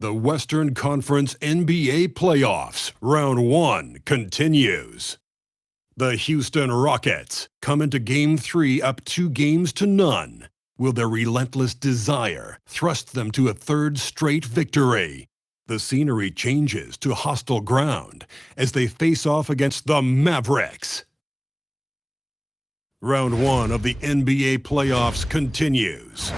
The Western Conference NBA Playoffs, Round 1, continues. The Houston Rockets come into Game 3 up 2-0. Will their relentless desire thrust them to a third straight victory? The scenery changes to hostile ground as they face off against the Mavericks. Round 1 of the NBA Playoffs continues.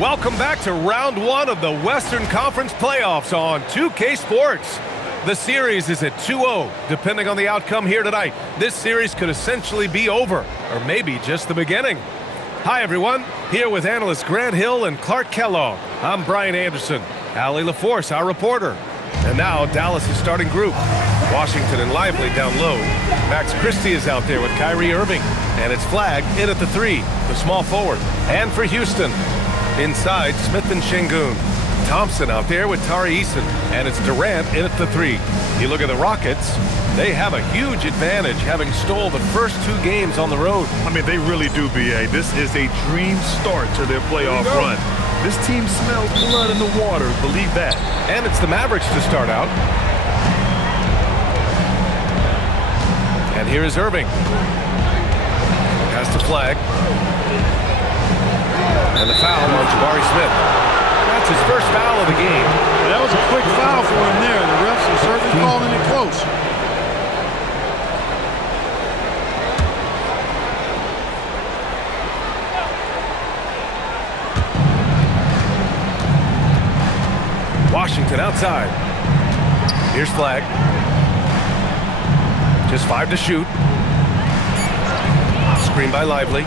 Welcome back to Round 1 of the Western Conference Playoffs on 2K Sports. The series is at 2-0. Depending on the outcome here tonight, this series could essentially be over, or maybe just the beginning. Hi, everyone. Here with analysts Grant Hill and Clark Kellogg. I'm Brian Anderson. Allie LaForce, our reporter. And now, Dallas' starting group. Washington and Lively down low. Max Christie is out there with Kyrie Irving. And it's Flag in at the 3, the small forward. And for Houston, inside, Smith and Şengün. Thompson out there with Tari Eason, and it's Durant in at the 3. You look at the Rockets, they have a huge advantage, having stole the first 2 games on the road. I mean, they really do, B.A. This is a dream start to their playoff run. This team smells blood in the water, believe that. And it's the Mavericks to start out. And here is Irving. Pass to Flag. And the foul on Jabari Smith. That's his first foul of the game. That was a quick foul for him there. The refs are certainly calling it close. Washington outside. Here's Flag. Just 5 to shoot. Screen by Lively.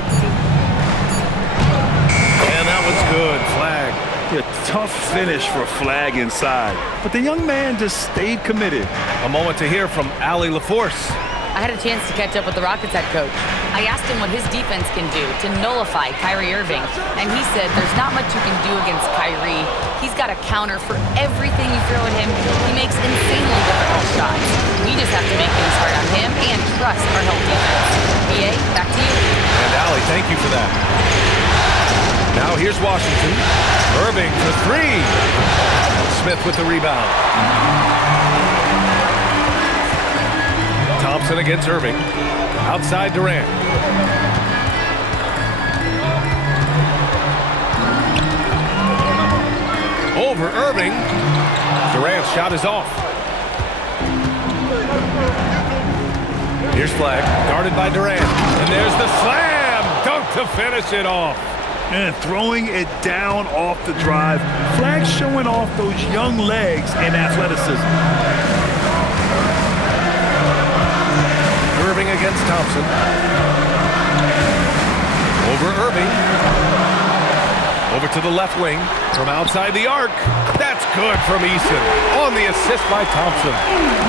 And that one's good. Flag. Yeah, tough finish for Flag inside. But the young man just stayed committed. A moment to hear from Allie LaForce. I had a chance to catch up with the Rockets head coach. I asked him what his defense can do to nullify Kyrie Irving, and he said there's not much you can do against Kyrie. He's got a counter for everything you throw at him. He makes insanely difficult shots. We just have to make things hard on him and trust our help defense. BA, back to you. And Allie, thank you for that. Now here's Washington. Irving for 3. Smith with the rebound. Thompson against Irving. Outside Durant. Over Irving. Durant's shot is off. Here's Flag, guarded by Durant. And there's the slam! Dunk to finish it off. And throwing it down off the drive. Flag showing off those young legs and athleticism. Irving against Thompson. Over Irving. Over to the left wing. From outside the arc. That's good from Eason. On the assist by Thompson.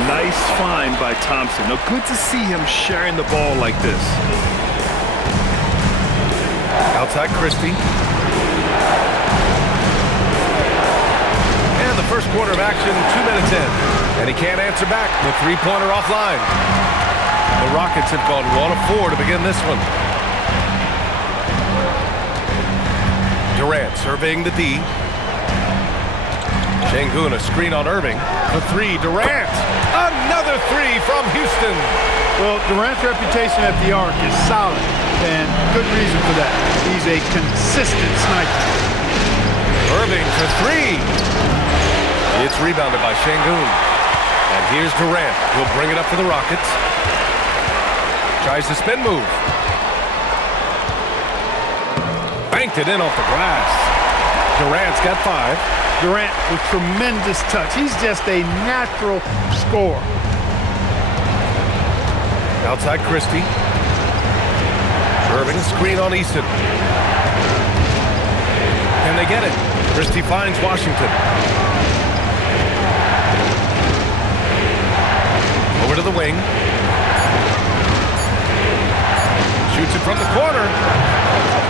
Nice find by Thompson. Now, good to see him sharing the ball like this. Outside Christie. And the first quarter of action, 2 minutes in. And he can't answer back. The three-pointer offline. The Rockets have gone 1 of 4 to begin this one. Durant surveying the D. Şengün, a screen on Irving. The 3, Durant. Another 3 from Houston. Well, Durant's reputation at the arc is solid, and good reason for that. He's a consistent sniper. Irving for 3. It's rebounded by Şengün. And here's Durant. He'll bring it up for the Rockets. Tries the spin move. Banked it in off the glass. Durant's got 5. Durant with tremendous touch. He's just a natural scorer. Outside Christie. Irving screen on Easton. Can they get it? Christie finds Washington. Over to the wing. Shoots it from the corner.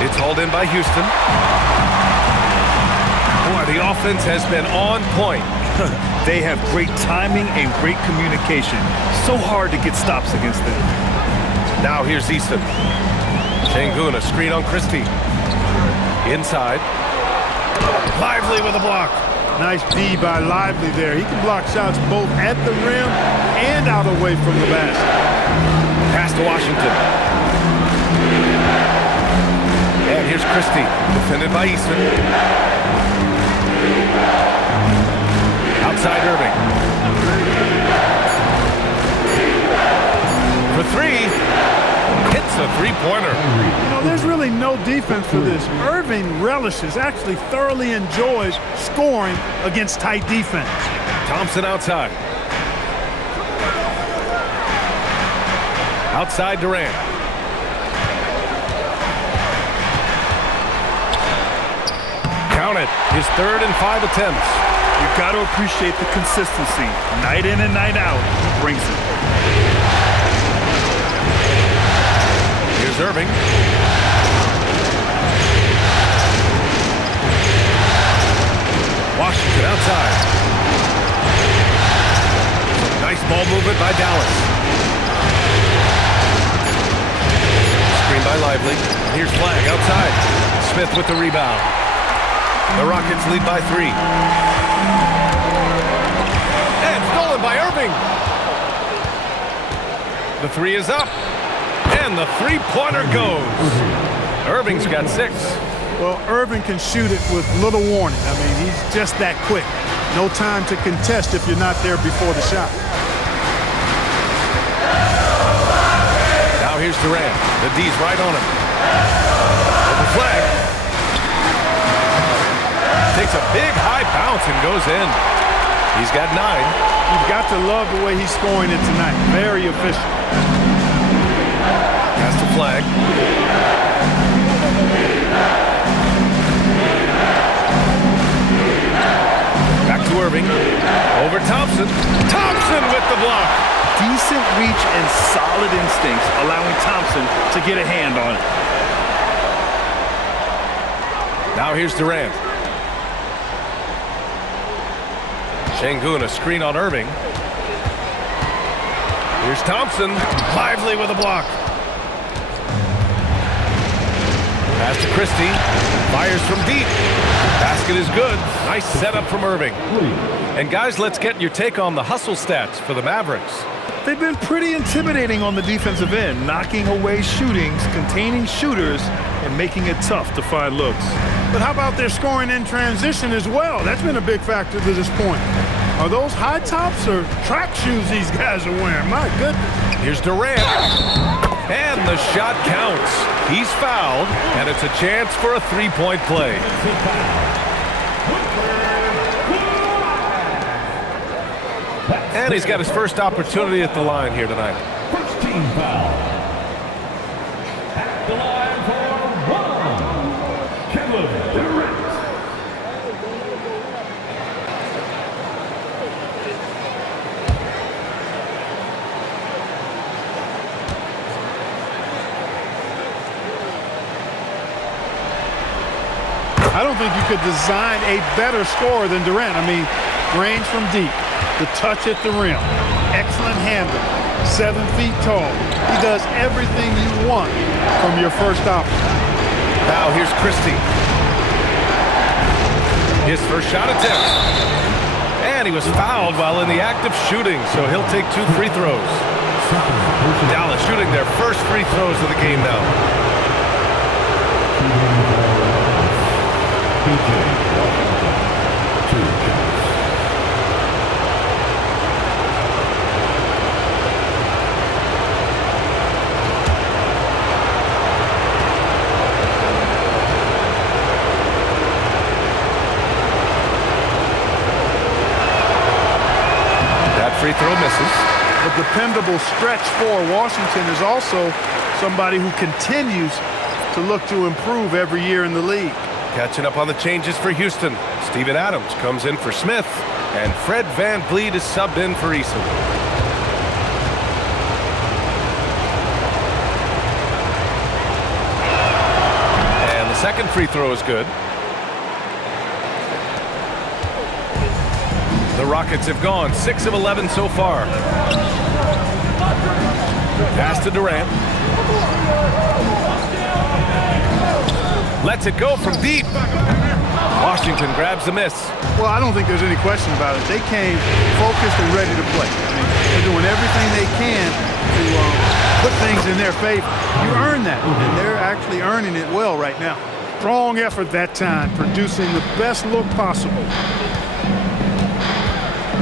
It's hauled in by Houston. Boy, the offense has been on point. They have great timing and great communication. So hard to get stops against them. Now here's Easton. Şengün, a screen on Christie. Inside. Lively with a block. Nice D by Lively there. He can block shots both at the rim and out away from the basket. Pass to Washington. And here's Christie, defended by Easton. Outside Irving. For three. Hits a three-pointer. You know, there's really no defense for this. Irving relishes, actually thoroughly enjoys scoring against tight defense. Thompson outside. Outside Durant. Count it. His third and 5 attempts. You've got to appreciate the consistency. Night in and night out, he brings it. Here's Irving. Washington outside. Nice ball movement by Dallas. Screen by Lively. Here's Flag outside. Smith with the rebound. The Rockets lead by 3. And stolen by Irving. The three is up. And the three-pointer goes. Irving's got 6. Well, Irving can shoot it with little warning. I mean, he's just that quick. No time to contest if you're not there before the shot. Now here's Durant. The D's right on him. With the flag. Takes a big high bounce and goes in. He's got 9. You've got to love the way he's scoring it tonight. Very efficient. Pass to Flag. Back to Irving. Over Thompson. Thompson with the block. Decent reach and solid instincts, allowing Thompson to get a hand on it. Now here's Durant. Şengün, a screen on Irving. Here's Thompson. Lively with a block. Pass to Christie. Fires from deep. Basket is good. Nice setup from Irving. And guys, let's get your take on the hustle stats for the Mavericks. They've been pretty intimidating on the defensive end, knocking away shootings, containing shooters, and making it tough to find looks. But how about their scoring in transition as well? That's been a big factor to this point. Are those high tops or track shoes these guys are wearing? My goodness. Here's Durant. And the shot counts. He's fouled, and it's a chance for a three-point play. And he's got his first opportunity at the line here tonight. First team foul. At the line for 1, Kevin Durant. I don't think you could design a better scorer than Durant. I mean, range from deep, the touch at the rim, excellent handle, 7 feet tall. He does everything you want from your first option. Now here's Christie. His first shot attempt. And he was fouled while in the act of shooting, so he'll take 2 free throws. Dallas shooting their first free throws of the game now. That free throw misses. A dependable stretch for Washington is also somebody who continues to look to improve every year in the league. Catching up on the changes for Houston. Steven Adams comes in for Smith, and Fred VanVleet is subbed in for Eason. And the second free throw is good. The Rockets have gone 6 of 11 so far. Pass to Durant. Lets it go from deep. Washington grabs the miss. Well, I don't think there's any question about it. They came focused and ready to play. I mean, they're doing everything they can to put things in their favor. You earn that, and they're actually earning it well right now. Strong effort that time, producing the best look possible.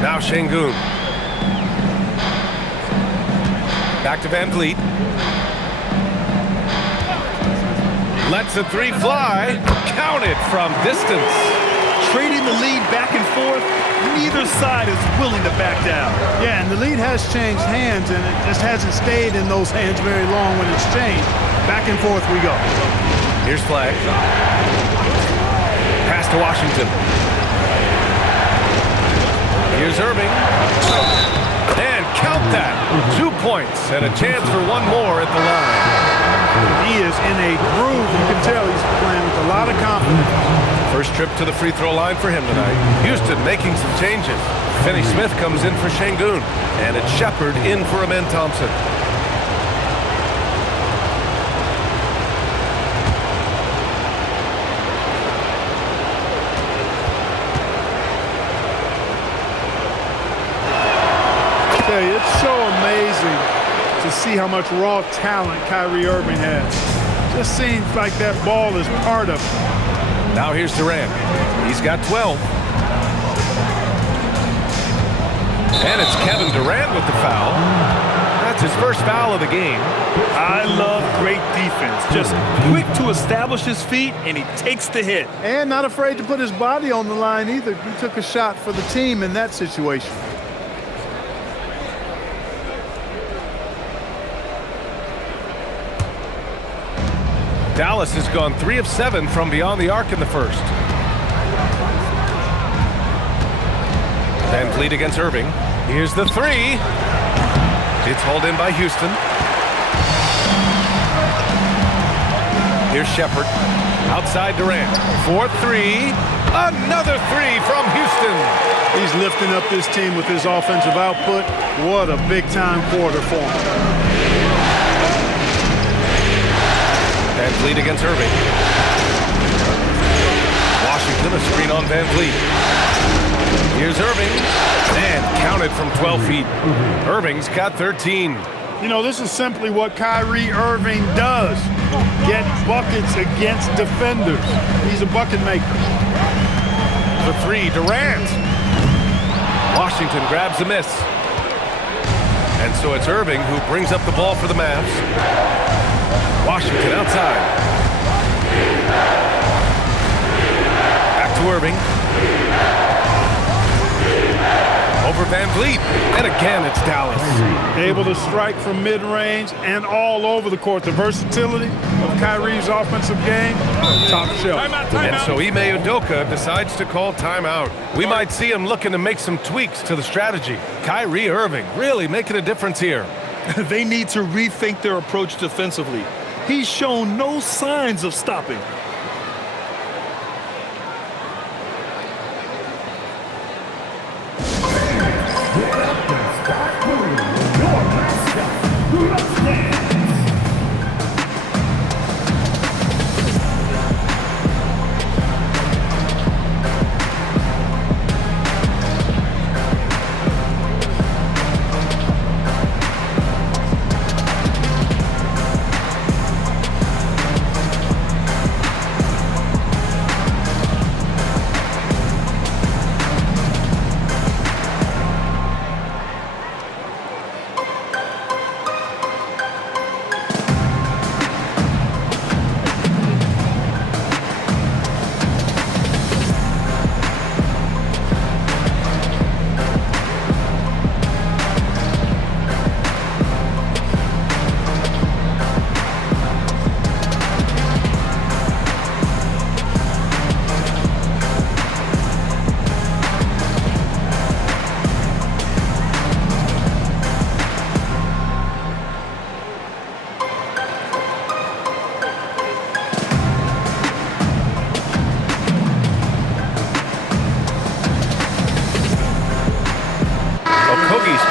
Now Şengün. Back to Van Vliet. Lets a three fly. Counted from distance. Trading the lead back and forth, neither side is willing to back down. Yeah, and the lead has changed hands, and it just hasn't stayed in those hands very long when it's changed. Back and forth we go. Here's Flag. Pass to Washington. Here's Irving. And count that. 2 points and a chance for one more at the line. He is in a groove. You can tell he's playing with a lot of confidence. First trip to the free throw line for him tonight. Houston making some changes. Finney Smith comes in for Şengün. And it's Shepard in for Amen Thompson. It's so amazing to see how much raw talent Kyrie Irving has. Just seems like that ball is part of it. Now here's Durant. He's got 12. And it's Kevin Durant with the foul. That's his first foul of the game. I love great defense. Just quick to establish his feet, and he takes the hit. And not afraid to put his body on the line either. He took a shot for the team in that situation. Dallas has gone 3 of 7 from beyond the arc in the first. Van Vliet against Irving. Here's the three. It's hauled in by Houston. Here's Shepard. Outside Durant. 4-3. Another three from Houston. He's lifting up this team with his offensive output. What a big-time quarter for him. Van Vliet against Irving. Washington, a screen on Van Vliet. Here's Irving. And counted from 12 feet. Irving's got 13. You know, this is simply what Kyrie Irving does. Get buckets against defenders. He's a bucket maker. The three, Durant. Washington grabs the miss. And so it's Irving who brings up the ball for the Mavs. Washington outside. Back to Irving. Over Van Vliet. And again, it's Dallas. Able to strike from mid-range and all over the court. The versatility of Kyrie's offensive game, top shelf. And so Ime Udoka decides to call timeout. We might see him looking to make some tweaks to the strategy. Kyrie Irving really making a difference here. They need to rethink their approach defensively. He's shown no signs of stopping.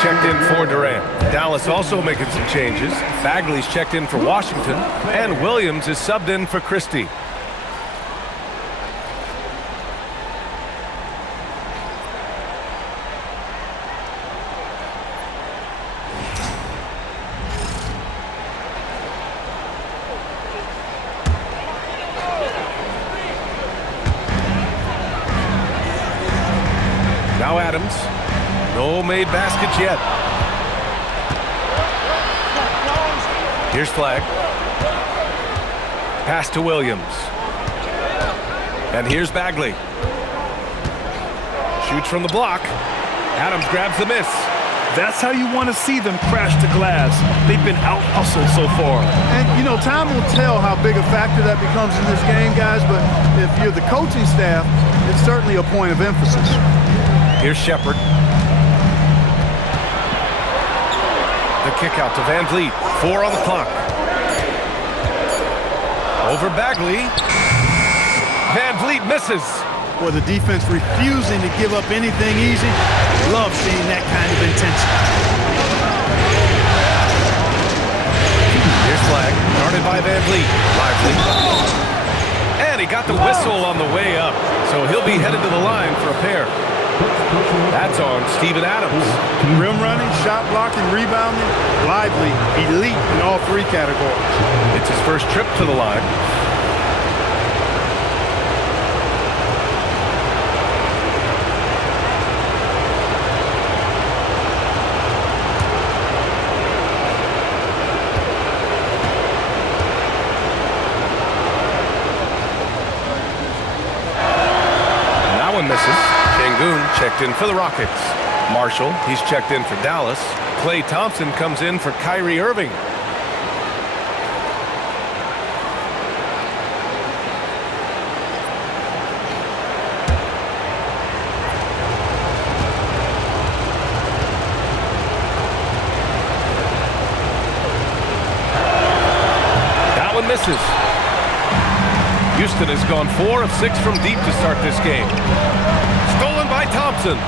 Checked in for Durant. Dallas also making some changes. Bagley's checked in for Washington. And Williams is subbed in for Christie. Now Adams. No made baskets yet. Here's Flag. Pass to Williams. And here's Bagley. Shoots from the block. Adams grabs the miss. That's how you want to see them crash the glass. They've been out-hustled so far. And, you know, time will tell how big a factor that becomes in this game, guys, but if you're the coaching staff, it's certainly a point of emphasis. Here's Shepard. The kick out to Van Vliet. 4 on the clock. Over Bagley. Van Vliet misses. Or the defense refusing to give up anything easy. Love seeing that kind of intensity. Here's Flag. Guarded by Van Vliet. Lively. And he got the whistle on the way up. So he'll be headed to the line for a pair. That's on Steven Adams. Rim running, shot blocking, rebounding, Lively, elite in all 3 categories. It's his first trip to the line. That one misses. Şengün checked in for the Rockets. Marshall, he's checked in for Dallas. Klay Thompson comes in for Kyrie Irving. That one misses. Houston has gone 4 of 6 from deep to start this game. Stolen by Thompson.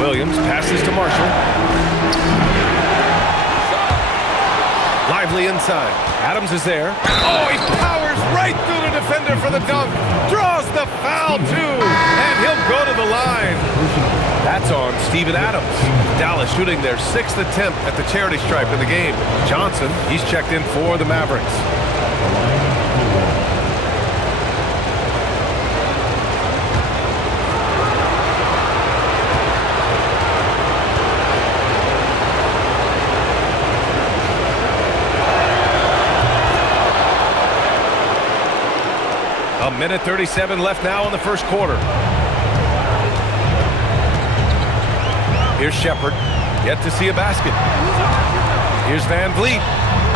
Williams passes to Marshall. Lively inside. Adams is there. Oh, he powers right through the defender for the dunk. Draws the foul, too. And he'll go to the line. That's on Steven Adams. Dallas shooting their 6th attempt at the charity stripe in the game. Johnson, he's checked in for the Mavericks. A minute 37 left now in the first quarter. Here's Shepard. Yet to see a basket. Here's Van Vliet.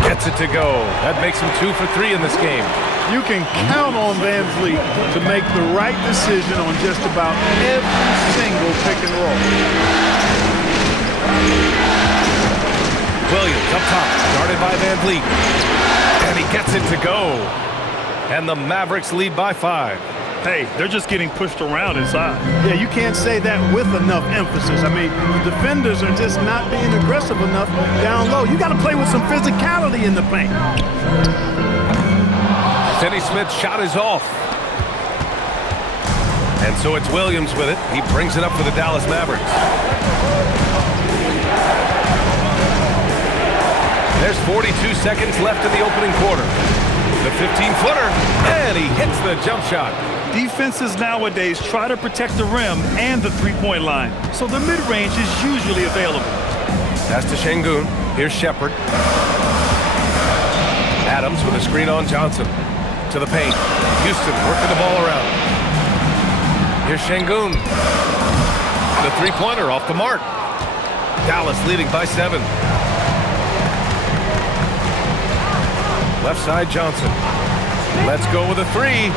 Gets it to go. That makes him 2 for 3 in this game. You can count on Van Vliet to make the right decision on just about every single pick and roll. Williams up top. Guarded by Van Vliet. And he gets it to go. And the Mavericks lead by 5. Hey, they're just getting pushed around inside. Yeah, you can't say that with enough emphasis. I mean, the defenders are just not being aggressive enough down low. You got to play with some physicality in the paint. Finney Smith's shot is off. And so it's Williams with it. He brings it up for the Dallas Mavericks. There's 42 seconds left in the opening quarter. The 15-footer, and he hits the jump shot. Defenses nowadays try to protect the rim and the three-point line, so the mid-range is usually available. Pass to Şengün. Here's Shepard. Adams with a screen on Johnson. To the paint. Houston working the ball around. Here's Şengün. The three-pointer off the mark. Dallas leading by 7. Left side Johnson. Let's go with a 3.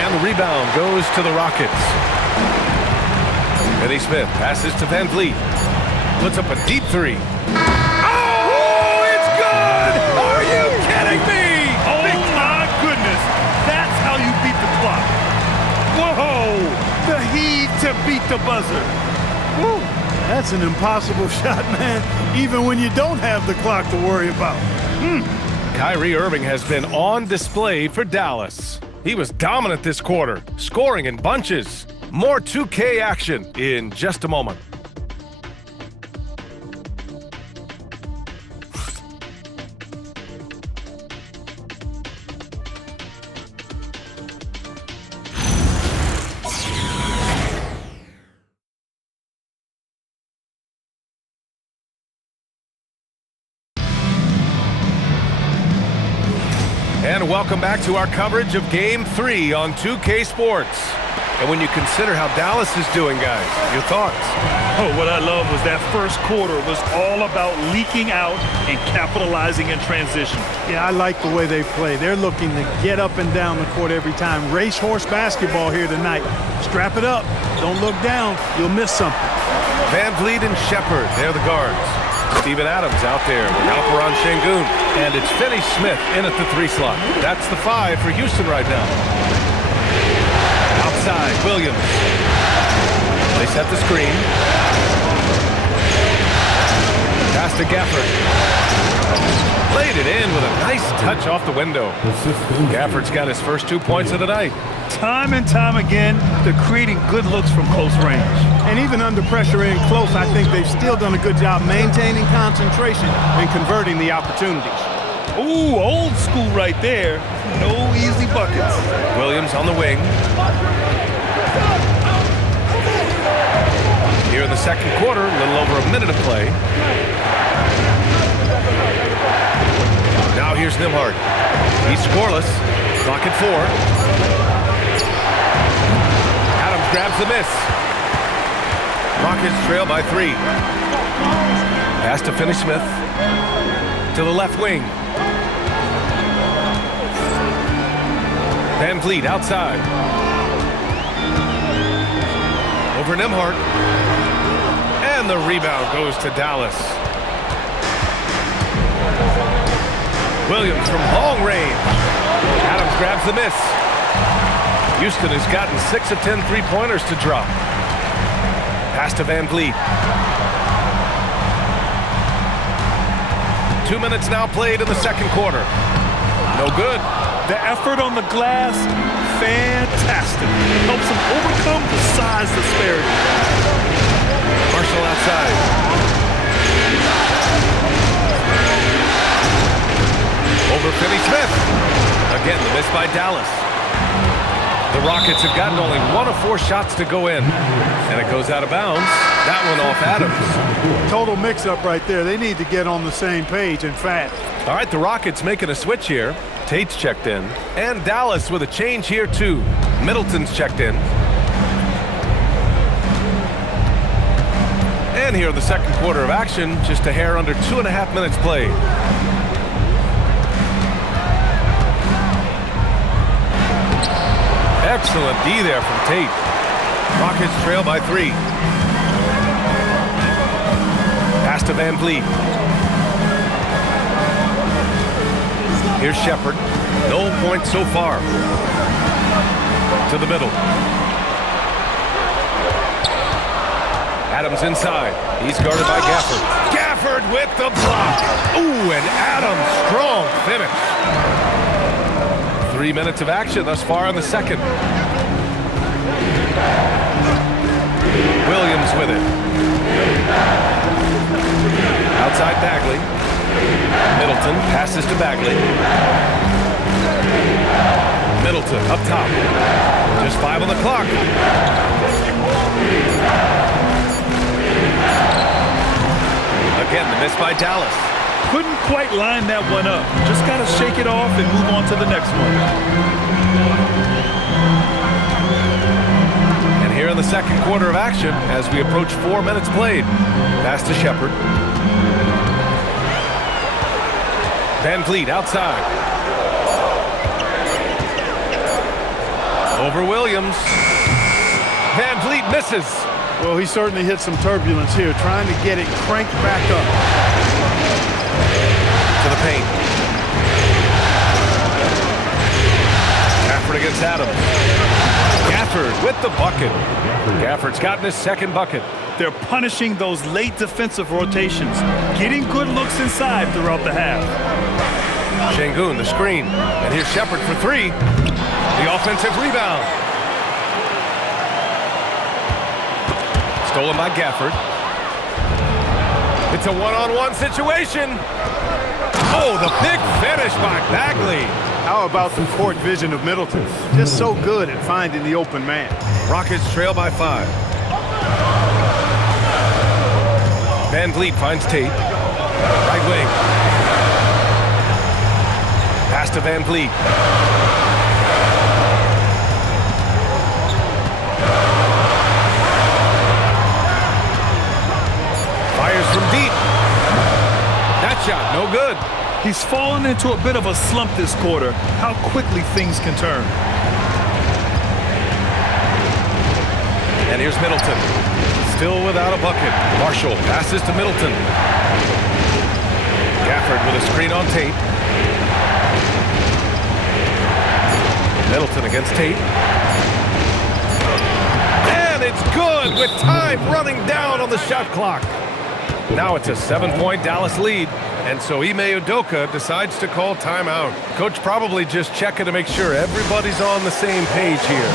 And the rebound goes to the Rockets. Finney Smith passes to Van Vliet. Puts up a deep 3. Oh, it's good! Are you kidding me? Oh, my goodness. That's how you beat the clock. Whoa! The heave to beat the buzzer. Woo. That's an impossible shot, man, even when you don't have the clock to worry about. Kyrie Irving has been on display for Dallas. He was dominant this quarter, scoring in bunches. More 2K action in just a moment. And welcome back to our coverage of Game 3 on 2K Sports. And when you consider how Dallas is doing, guys, your thoughts? Oh, what I love was that first quarter was all about leaking out and capitalizing in transition. Yeah, I like the way they play. They're looking to get up and down the court every time. Racehorse basketball here tonight. Strap it up. Don't look down. You'll miss something. Van Vliet and Shepard, they're the guards. Steven Adams out there with Alperon Şengün. And it's Finney Smith in at the 3 slot. That's the 5 for Houston right now. Outside, Williams. They set the screen. Pass to Gafford. Laid it in with a nice touch off the window. Gafford's got his first 2 points of the night. Time and time again, they're creating good looks from close range. And even under pressure in close, I think they've still done a good job maintaining concentration and converting the opportunities. Ooh, old school right there. No easy buckets. Williams on the wing. Here in the second quarter, a little over a minute of play. Now here's Nembhard. He's scoreless. Clock at 4. Adams grabs the miss. Rockets trail by 3. Pass to Finney Smith. To the left wing. Van Vliet outside. Over Nembhard. And the rebound goes to Dallas. Williams from long range. Adams grabs the miss. Houston has gotten 6 of 10 3-pointers to drop. Pass to Van Vliet. 2 minutes now played in the second quarter. No good. The effort on the glass, fantastic. Helps them overcome the size disparity. Marshall outside. Over Finney Smith. Again, the miss by Dallas. The Rockets have gotten only 1 of 4 shots to go in. And it goes out of bounds. That one off Adams. Total mix-up right there. They need to get on the same page and fast. All right, the Rockets making a switch here. Tate's checked in. And Dallas with a change here, too. Middleton's checked in. And here in the second quarter of action, just a hair under 2.5 minutes played. Excellent D there from Tate. Rockets trail by 3. Pass to Van Vliet. Here's Shepard. No points so far. To the middle. Adams inside. He's guarded by Gafford. Gafford with the block. Ooh, and Adams, strong finish. 3 minutes of action thus far in the second. Williams with it. Outside Bagley. Middleton passes to Bagley. Middleton up top. Just 5 on the clock. Again, the miss by Dallas. Couldn't quite line that one up. Just got to shake it off and move on to the next one. And here in the second quarter of action, as we approach 4 minutes played. Pass to Shepard. Van Vliet outside. Over Williams. Van Vliet misses. Well, he certainly hit some turbulence here, trying to get it cranked back up. To the paint. Gafford against Adams. Gafford with the bucket. Gafford's gotten his second bucket. They're punishing those late defensive rotations, getting good looks inside throughout the half. Şengün, the screen. And here's Shepard for 3. The offensive rebound. Stolen by Gafford. It's a one-on-one situation. Oh, the big finish by Bagley. How about the court vision of Middleton? Just so good at finding the open man. Rockets trail by 5. Van Vliet finds Tate. Right wing. Pass to to Van Vliet. Fires from deep. That shot, no good. He's fallen into a bit of a slump this quarter. How quickly things can turn. And here's Middleton. Still without a bucket. Marshall passes to Middleton. Gafford with a screen on Tate. Middleton against Tate. And it's good with time running down on the shot clock. Now it's a 7-point Dallas lead. And so Ime Udoka decides to call timeout. Coach probably just checking to make sure everybody's on the same page here.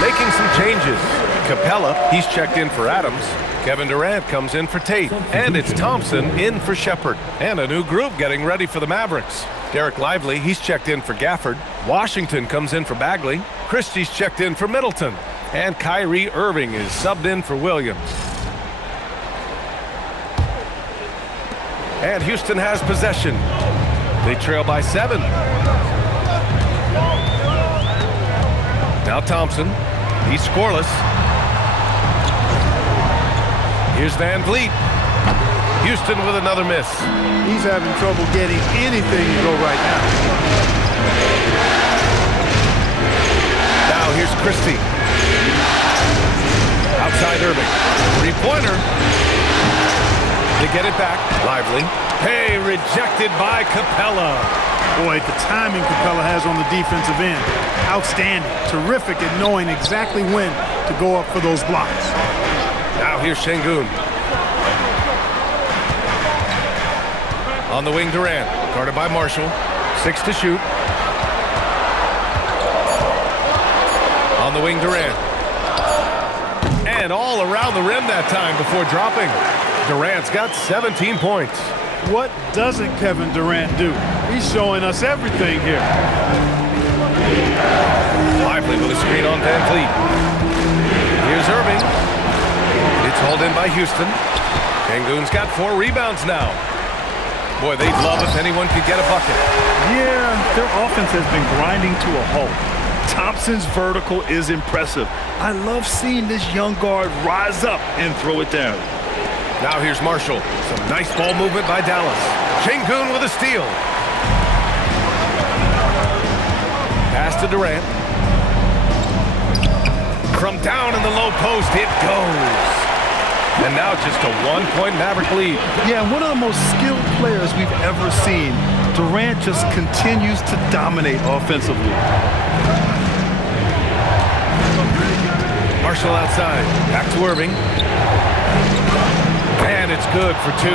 Making some changes. Capella, he's checked in for Adams. Kevin Durant comes in for Tate. And it's Thompson in for Shepard. And a new group getting ready for the Mavericks. Derek Lively, he's checked in for Gafford. Washington comes in for Bagley. Christie's checked in for Middleton. And Kyrie Irving is subbed in for Williams. And Houston has possession. They trail by 7. Now Thompson. He's scoreless. Here's Van Vliet. Houston with another miss. He's having trouble getting anything to go right now. Now here's Christie. Outside Irving. Three-pointer. They get it back. Lively. Hey, rejected by Capella. Boy, the timing Capella has on the defensive end. Outstanding. Terrific at knowing exactly when to go up for those blocks. Now here's Şengün. On the wing, Durant. Guarded by Marshall. 6 to shoot. On the wing, Durant. And all around the rim that time before dropping. Durant's got 17 points. What doesn't Kevin Durant do? He's showing us everything here. Lively with a screen on Van Vliet. Here's Irving. It's hauled in by Houston. Şengün's got 4 rebounds now. Boy, they'd love if anyone could get a bucket. Yeah, their offense has been grinding to a halt. Thompson's vertical is impressive. I love seeing this young guard rise up and throw it down. Now here's Marshall. Some nice ball movement by Dallas. Şengün with a steal. Pass to Durant. From down in the low post, it goes. And now just a 1-point Maverick lead. Yeah, one of the most skilled players we've ever seen. Durant just continues to dominate offensively. Marshall outside. Back to Irving. And it's good for 2.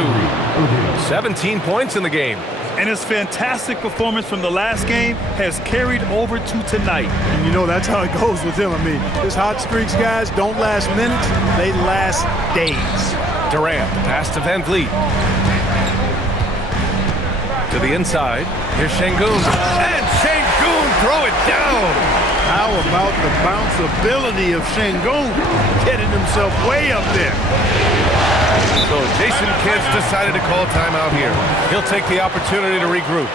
17 points in the game. And his fantastic performance from the last game has carried over to tonight. And you know, that's how it goes with him. I mean, his hot streaks, guys, don't last minutes. They last days. Durant, pass to Van Vliet. To the inside. Here's Şengün. And Şengün throw it down. How about the bounceability of Şengün getting himself way up there? So Jason Kidd's decided to call timeout here. He'll take the opportunity to regroup.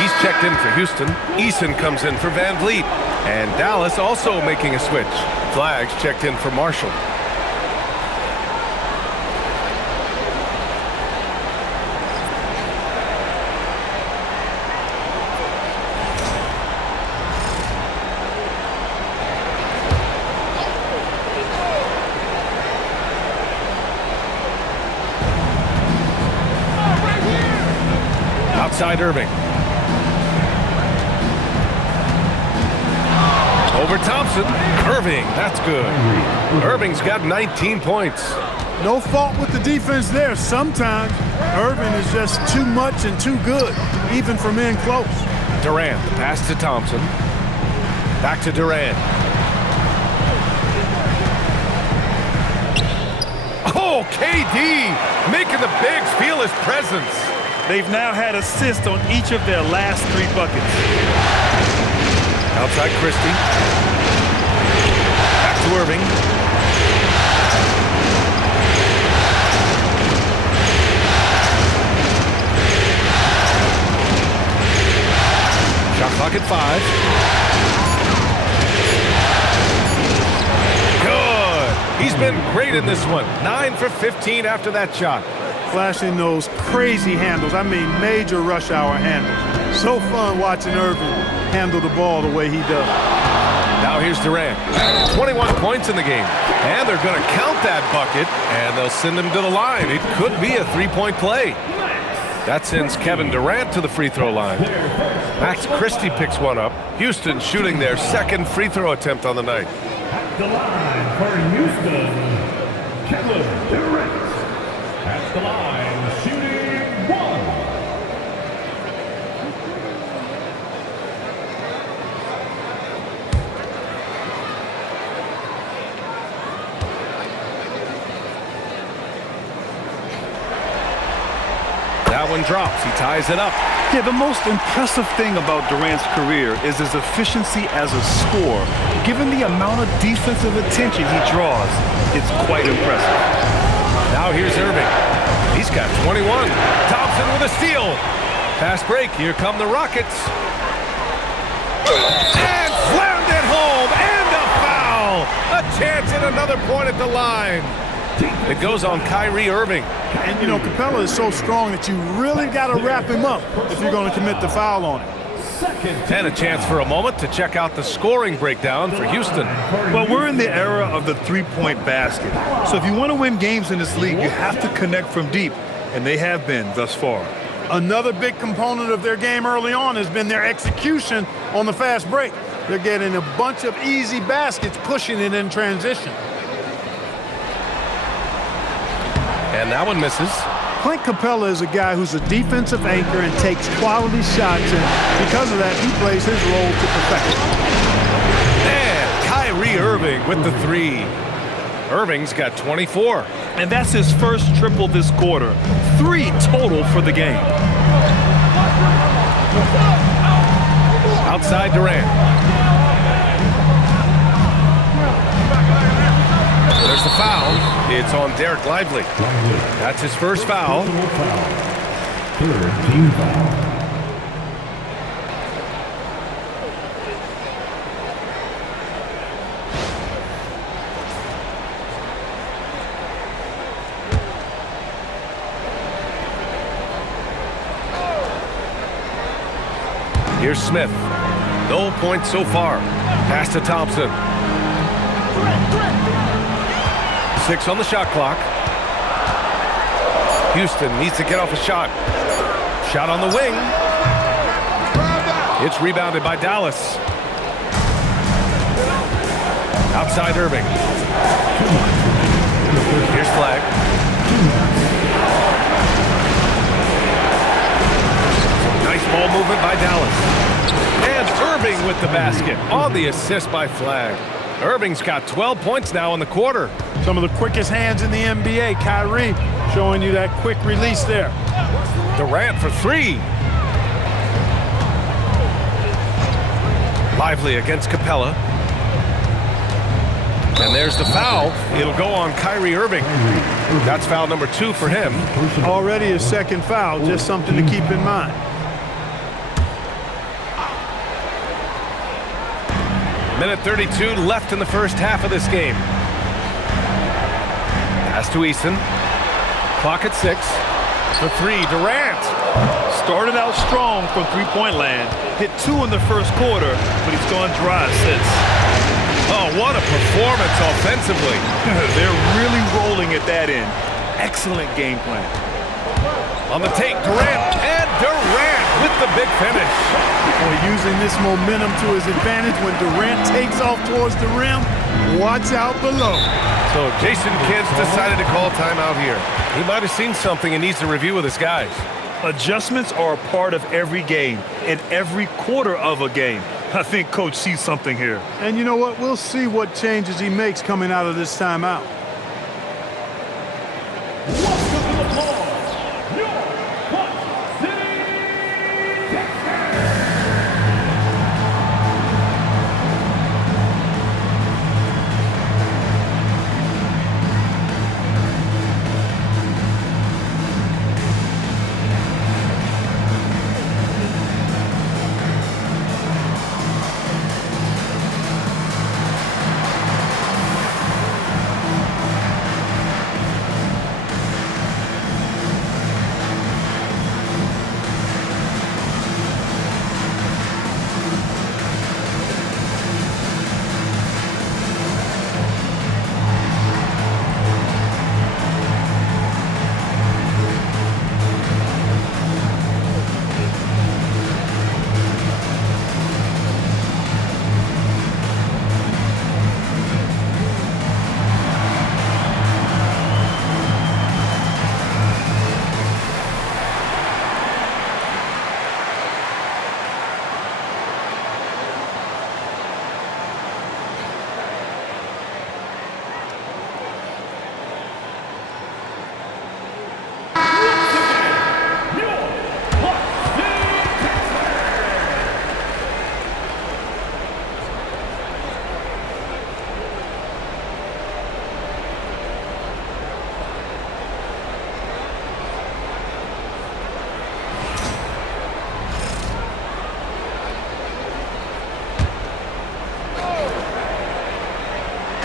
He's checked in for Houston. Eason comes in for Van Vliet. And Dallas also making a switch. Flags checked in for Marshall. Outside Irving. Over Thompson. Irving, that's good. Irving's got 19 points. No fault with the defense there. Sometimes Irving is just too much and too good, even from in close. Durant, the pass to Thompson. Back to Durant. Oh, KD making the Bigs feel his presence. They've now had assists on each of their last 3 buckets. Outside Christie. Back to Irving. Shot clock at 5. Good. He's been great in this one. 9 for 15 after that shot. Flashing those crazy handles. I mean, major rush hour handles. So fun watching Irving handle the ball the way he does. Now here's Durant. 21 points in the game. And they're going to count that bucket, and they'll send him to the line. It could be a 3-point play. That sends Kevin Durant to the free throw line. Max Christie picks one up. Houston shooting their second free throw attempt on the night. At the line for Houston, Kevin Durant. At the line, shooting 1. That one drops. He ties it up. Yeah, the most impressive thing about Durant's career is his efficiency as a scorer. Given the amount of defensive attention he draws, it's quite impressive. Now here's Irving. He's got 21. Thompson with a steal. Fast break. Here come the Rockets. And slammed it home. And a foul. A chance at another point at the line. It goes on Kyrie Irving. And, you know, Capella is so strong that you really got to wrap him up if you're going to commit the foul on him. And a chance for a moment to check out the scoring breakdown for Houston. Well, we're in the era of the three-point basket. So if you want to win games in this league, you have to connect from deep, and they have been thus far. Another big component of their game early on has been their execution on the fast break. They're getting a bunch of easy baskets, pushing it in transition. And that one misses. Clint Capella is a guy who's a defensive anchor and takes quality shots, and because of that, he plays his role to perfection. And Kyrie Irving with the 3. Irving's got 24. And that's his first triple this quarter. 3 total for the game. Outside Durant. There's the foul. It's on Derek Lively. That's his first foul. Third team foul. Here's Smith. No points so far. Pass to Thompson. 6 on the shot clock. Houston needs to get off a shot. Shot on the wing. It's rebounded by Dallas. Outside Irving. Here's Flag. Nice ball movement by Dallas. And Irving with the basket on the assist by Flag. Irving's got 12 points now in the quarter. Some of the quickest hands in the NBA. Kyrie showing you that quick release there. Durant for 3. Lively against Capella. And there's the foul. It'll go on Kyrie Irving. That's foul number 2 for him. Already his second foul, just something to keep in mind. Minute 32 left in the first half of this game. Pass to Eason. Clock at 6. For 3, Durant. Started out strong from three-point land. Hit 2 in the first quarter, but he's gone dry since. Oh, what a performance offensively. They're really rolling at that end. Excellent game plan. On the take, Durant, and Durant with the big finish. Boy, using this momentum to his advantage when Durant takes off towards the rim. Watch out below. So Jason Kidd's decided to call timeout here. He might have seen something and needs to review with his guys. Adjustments are a part of every game and every quarter of a game. I think Coach sees something here. And you know what? We'll see what changes he makes coming out of this timeout.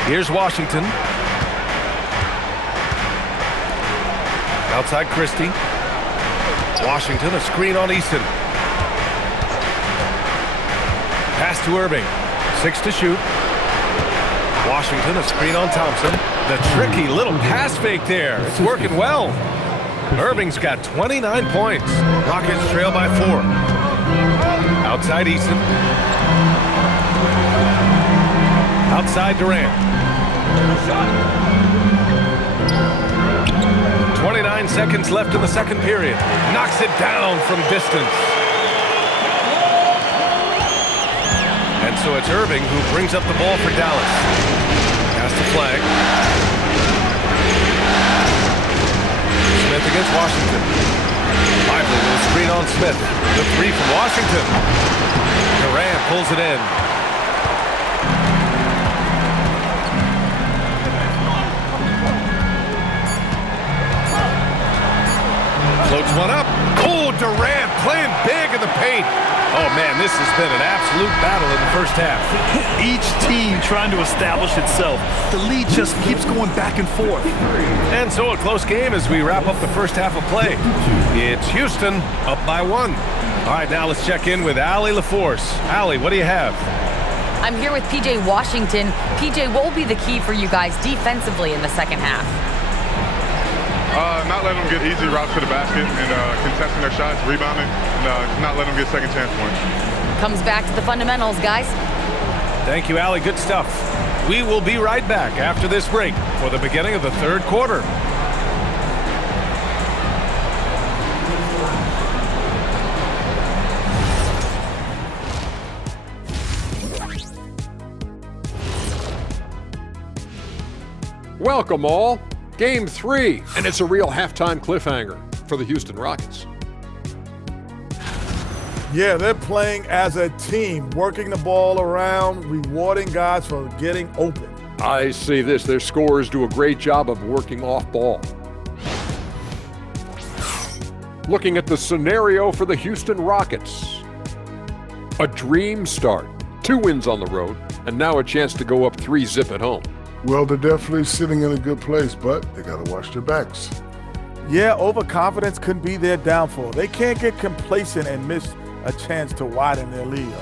Here's Washington. Outside Christie. Washington, a screen on Easton. Pass to Irving. 6 to shoot. Washington, a screen on Thompson. The tricky little pass fake there. It's working well. Irving's got 29 points. Rockets trail by 4. Outside Easton. Outside Durant. 29 seconds left in the second period. Knocks it down from distance. And so it's Irving who brings up the ball for Dallas. Pass to Flag. Smith against Washington. Lively with a screen on Smith. The 3 from Washington. Durant pulls it in. Floats one up. Oh, Durant playing big in the paint. Oh, man, this has been an absolute battle in the first half. Each team trying to establish itself. The lead just keeps going back and forth. And so a close game as we wrap up the first half of play. It's Houston up by 1. All right, now let's check in with Allie LaForce. Allie, what do you have? I'm here with P.J. Washington. P.J., what will be the key for you guys defensively in the second half? Not letting them get easy routes to the basket and contesting their shots, rebounding, and not letting them get second chance points. Comes back to the fundamentals, guys. Thank you, Allie. Good stuff. We will be right back after this break for the beginning of the third quarter. Welcome all. Game 3, and it's a real halftime cliffhanger for the Houston Rockets. Yeah, they're playing as a team, working the ball around, rewarding guys for getting open. I see this. Their scorers do a great job of working off ball. Looking at the scenario for the Houston Rockets. A dream start. 2 wins on the road, and now a chance to go up 3-zip at home. Well, they're definitely sitting in a good place, but they got to watch their backs. Yeah, overconfidence could be their downfall. They can't get complacent and miss a chance to widen their lead.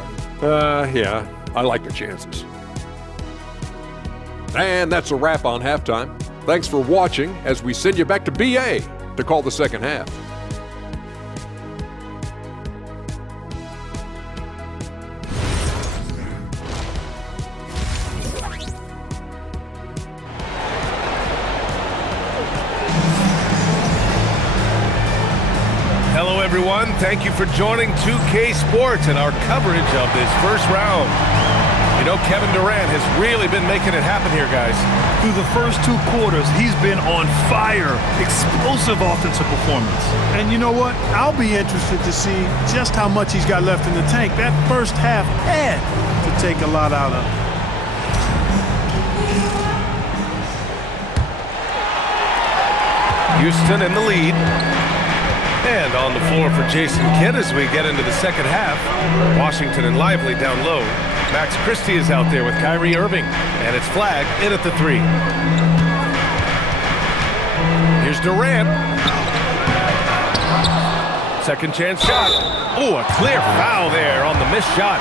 Yeah, I like their chances. And that's a wrap on halftime. Thanks for watching as we send you back to BA to call the second half. Hello, everyone. Thank you for joining 2K Sports and our coverage of this first round. You know, Kevin Durant has really been making it happen here, guys. Through the first 2 quarters, he's been on fire. Explosive offensive performance. And you know what? I'll be interested to see just how much he's got left in the tank. That first half had to take a lot out of him. Houston in the lead. And on the floor for Jason Kidd as we get into the second half. Washington and Lively down low. Max Christie is out there with Kyrie Irving. And it's Flag in at the 3. Here's Durant. Second chance shot. Oh, a clear foul there on the missed shot.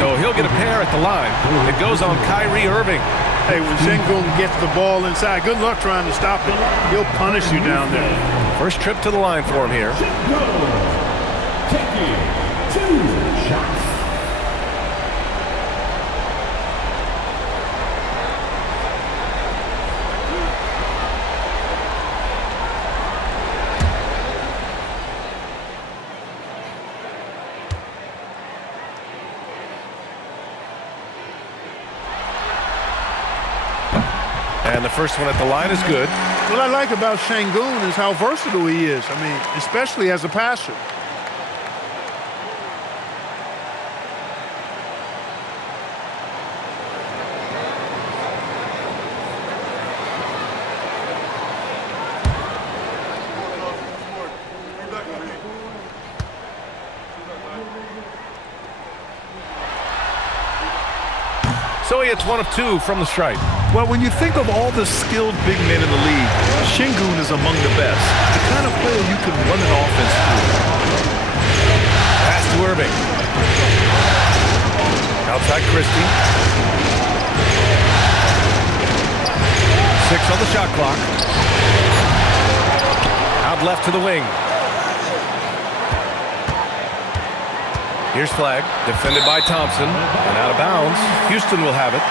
So he'll get a pair at the line. It goes on Kyrie Irving. Hey, when Sengun gets the ball inside, good luck trying to stop it. He'll punish you down there. First trip to the line for him here. Taking 2 shots. And the first one at the line is good. What I like about Sengun is how versatile he is. I mean, especially as a passer. So he hits 1 of 2 from the stripe. Well, when you think of all the skilled big men in the league, Sengun is among the best. The kind of player you can run an offense through. Pass to Irving. Outside Christie. 6 on the shot clock. Out left to the wing. Here's Flag, defended by Thompson, and out of bounds. Houston will have it.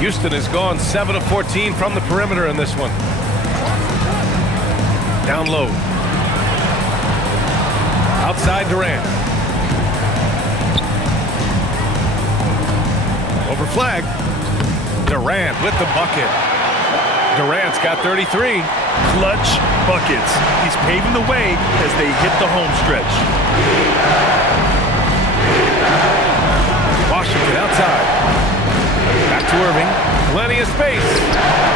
Houston has gone 7 of 14 from the perimeter in this one. Down low. Outside Durant. Over Flag. Durant with the bucket. Durant's got 33. Clutch buckets. He's paving the way as they hit the home stretch. Washington outside. Back to Irving. Plenty of space.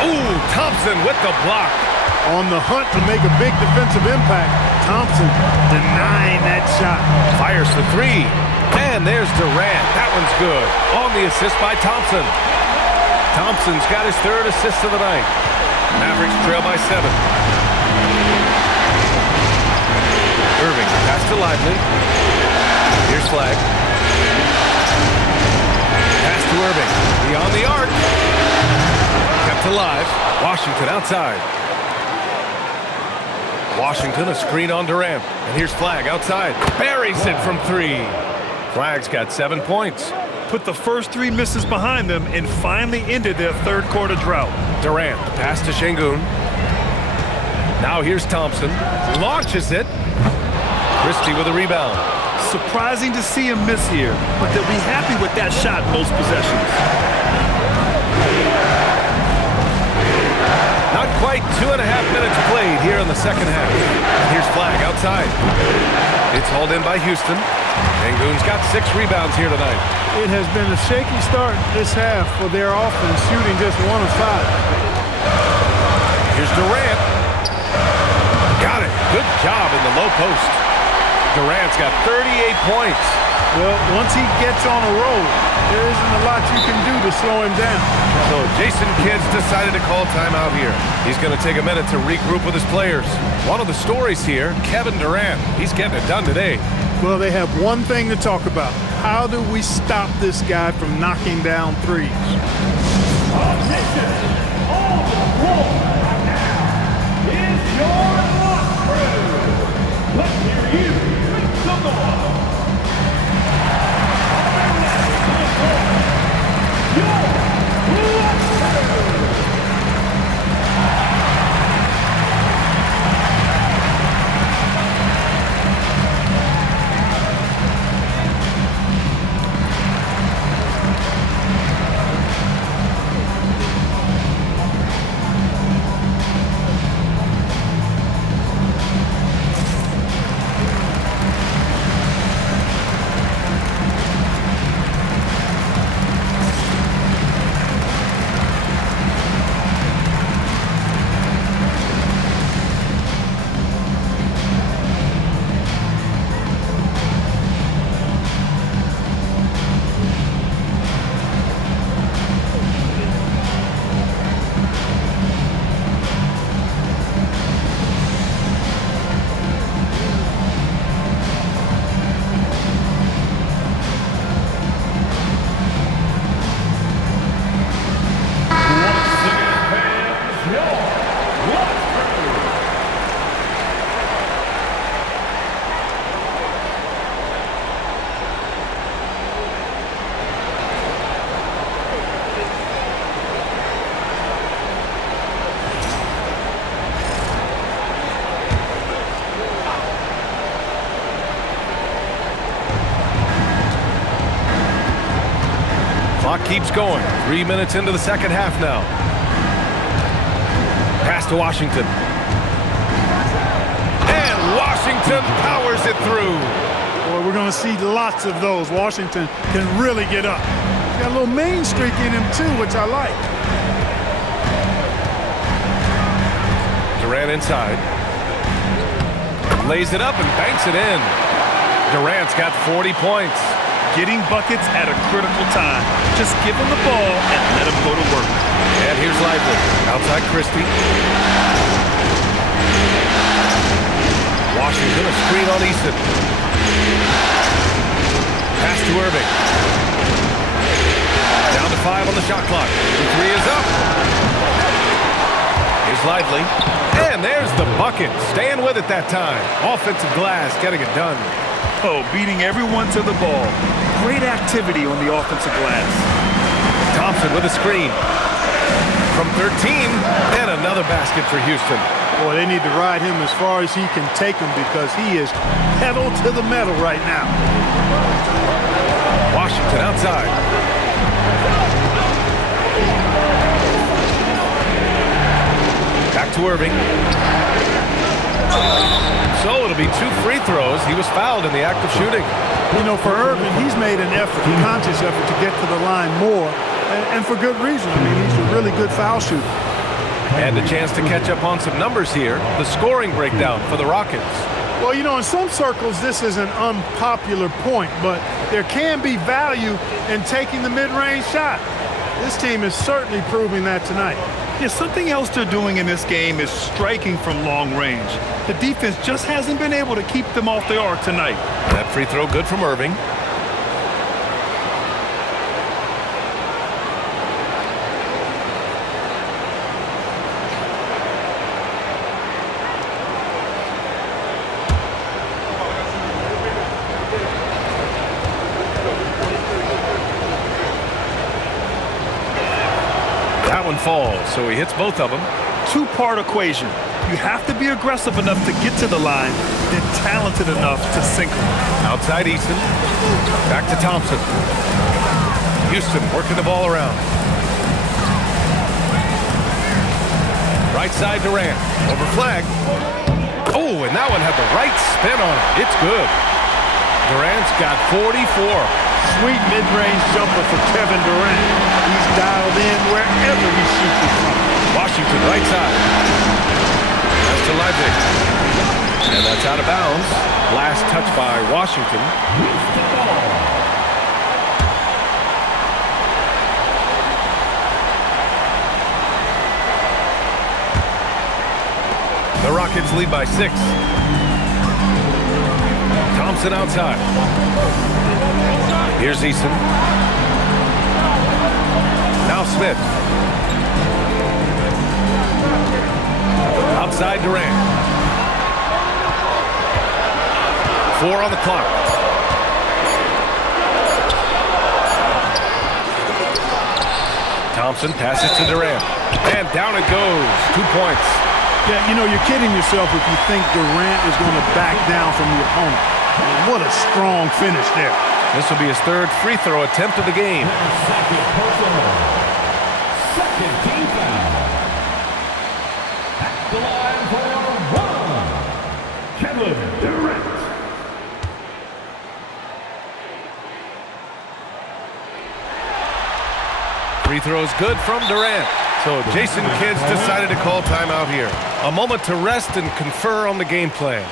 Ooh, Thompson with the block. On the hunt to make a big defensive impact, Thompson denying that shot. Fires for 3. And there's Durant. That one's good. On the assist by Thompson. Thompson's got his 3rd assist of the night. Mavericks trail by 7. Irving pass to Lively. Here's Flag. Pass to Irving. Beyond the arc. Kept alive. Washington outside. Washington a screen on Durant. And here's Flag outside. Buries it from 3. Flag's got 7 points. Put the first 3 misses behind them and finally ended their 3rd quarter drought. Durant, the pass to Sengun. Now here's Thompson. Launches it. Christie with a rebound. Surprising to see him miss here, but they'll be happy with that shot most possessions. Not quite 2.5 minutes played here in the second half. And here's Flag outside. It's hauled in by Houston. Sengun's got 6 rebounds here tonight. It has been a shaky start this half for their offense, shooting just 1 of 5. Here's Durant. Got it. Good job in the low post. Durant's got 38 points. Well, once he gets on a roll, there isn't a lot you can do to slow him down. So Jason Kidd's decided to call timeout here. He's going to take a minute to regroup with his players. One of the stories here, Kevin Durant. He's getting it done today. Well, they have one thing to talk about. How do we stop this guy from knocking down threes? Attention! On the floor right now is your lock crew. Let's hear you make some noise. Clock keeps going. 3 minutes into the second half now. Pass to Washington. And Washington powers it through. Boy, we're going to see lots of those. Washington can really get up. He's got a little main streak in him, too, which I like. Durant inside. Lays it up and banks it in. Durant's got 40 points. Getting buckets at a critical time. Just give him the ball and let him go to work. And here's Lively. Outside Christie. Washington, a screen on Easton. Pass to Irving. Down to 5 on the shot clock. The 3 is up. Here's Lively. And there's the bucket. Staying with it that time. Offensive glass, getting it done. Oh, beating everyone to the ball. Great activity on the offensive glass. Thompson with a screen. From 13, and another basket for Houston. Boy, they need to ride him as far as he can take him because he is pedal to the metal right now. Washington outside. Back to Irving. So it'll be 2 free throws. He was fouled in the act of shooting. You know, for Irving, he's made an effort, a conscious effort to get to the line more, and for good reason. I mean, he's a really good foul shooter. And a chance to catch up on some numbers here. The scoring breakdown for the Rockets. Well, you know, in some circles, this is an unpopular point, but there can be value in taking the mid-range shot. This team is certainly proving that tonight. Yeah, something else they're doing in this game is striking from long range. The defense just hasn't been able to keep them off the arc tonight. That free throw good from Irving. That one falls, so he hits both of them. Two-part equation. You have to be aggressive enough to get to the line, then talented enough to sink them. Outside Easton. Back to Thompson. Houston working the ball around. Right side Durant. Over flag. Oh, and that one had the right spin on it. It's good. Durant's got 44. Sweet mid-range jumper for Kevin Durant. He's dialed in wherever he shoots it from. Washington, right side. That's to Leipzig. And that's out of bounds. Last touch by Washington. The Rockets lead by 6. Thompson outside. Here's Eason. Now Smith. Outside Durant. 4 on the clock. Thompson passes to Durant. And down it goes. 2 points. Yeah, you know, you're kidding yourself if you think Durant is going to back down from the opponent. And what a strong finish there. This will be his 3rd free throw attempt of the game. Second personal. Second team foul. At the line for 1, Kevin Durant. Free throw is good from Durant. So Jason Kidd's decided to call timeout here. A moment to rest and confer on the game plan.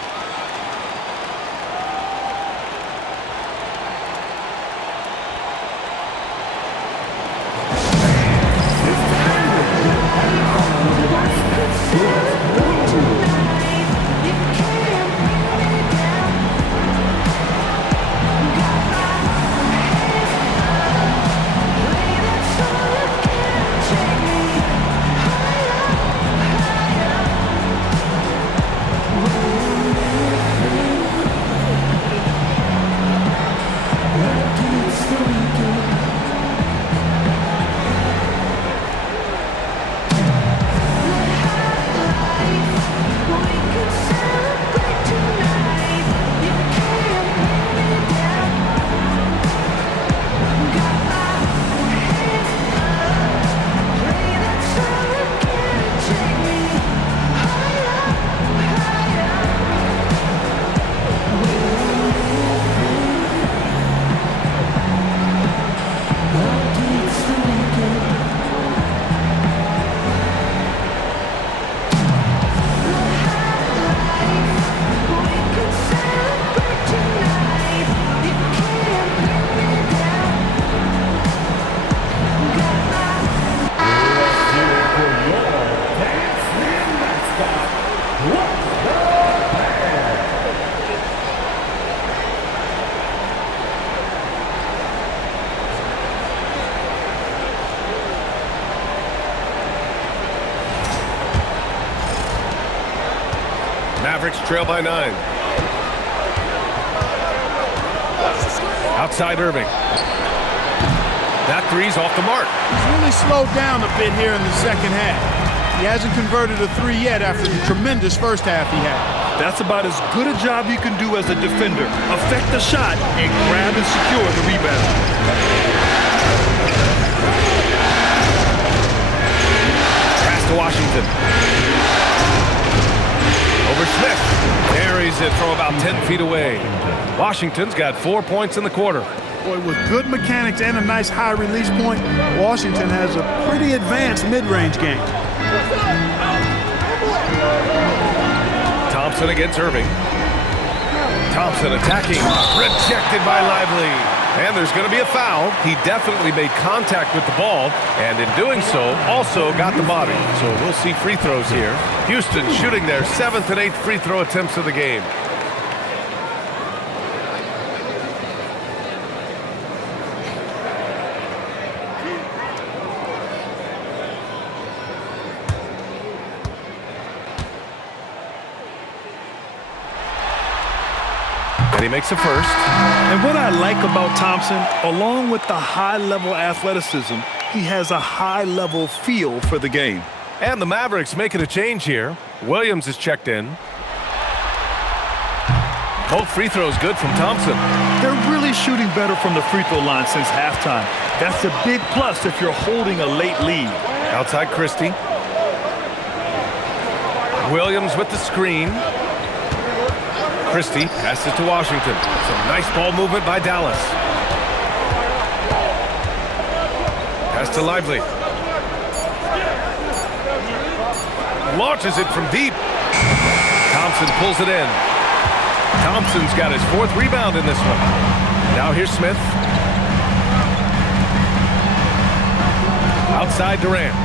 Mavericks trail by 9. Outside Irving. That three's off the mark. He's really slowed down a bit here in the second half. He hasn't converted a 3 yet after the tremendous first half he had. That's about as good a job you can do as a defender. Affect the shot and grab and secure the rebound. Pass to Washington. Over Smith. Carries it from about 10 feet away. Washington's got 4 points in the quarter. Boy, with good mechanics and a nice high release point, Washington has a pretty advanced mid-range game. Thompson against Irving. Thompson attacking. Rejected by Lively. And there's going to be a foul. He definitely made contact with the ball, and in doing so, also got the body. So we'll see free throws here. Houston shooting their 7th and 8th free throw attempts of the game. And he makes a first. And what I like about Thompson, along with the high-level athleticism, he has a high-level feel for the game. And the Mavericks making a change here. Williams is checked in. Both free throws good from Thompson. They're really shooting better from the free throw line since halftime. That's a big plus if you're holding a late lead. Outside Christie. Williams with the screen. Christie passes to Washington. Some nice ball movement by Dallas. Pass to Lively. Launches it from deep. Thompson pulls it in. Thompson's got his 4th rebound in this one. Now here's Smith. Outside Durant.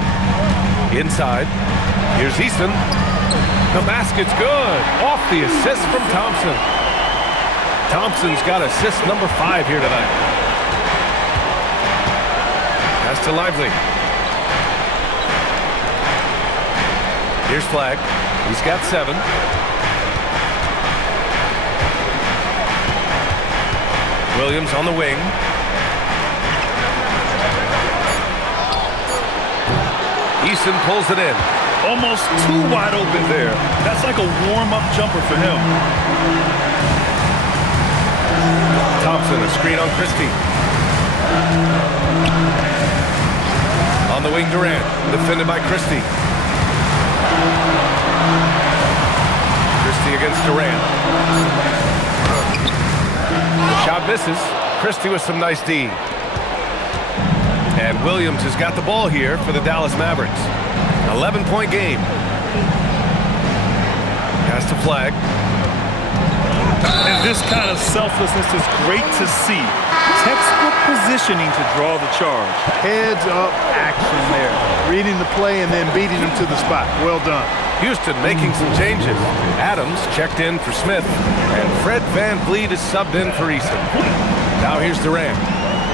Inside. Here's Easton. The basket's good. Off the assist from Thompson. Thompson's got assist number 5 here tonight. Pass to Lively. Here's Flagg. He's got 7. Williams on the wing. Easton pulls it in. Almost too wide open there. That's like a warm-up jumper for him. Thompson, a screen on Christie. On the wing, Durant. Defended by Christie. Christie against Durant. The shot misses. Christie with some nice D. And Williams has got the ball here for the Dallas Mavericks. 11-point game. Pass to Flagg. And this kind of selflessness is great to see. Textbook positioning to draw the charge. Heads up action there. Reading the play and then beating him to the spot. Well done. Houston making some changes. Adams checked in for Smith. And Fred VanVleet is subbed in for Easton. Now here's Durant.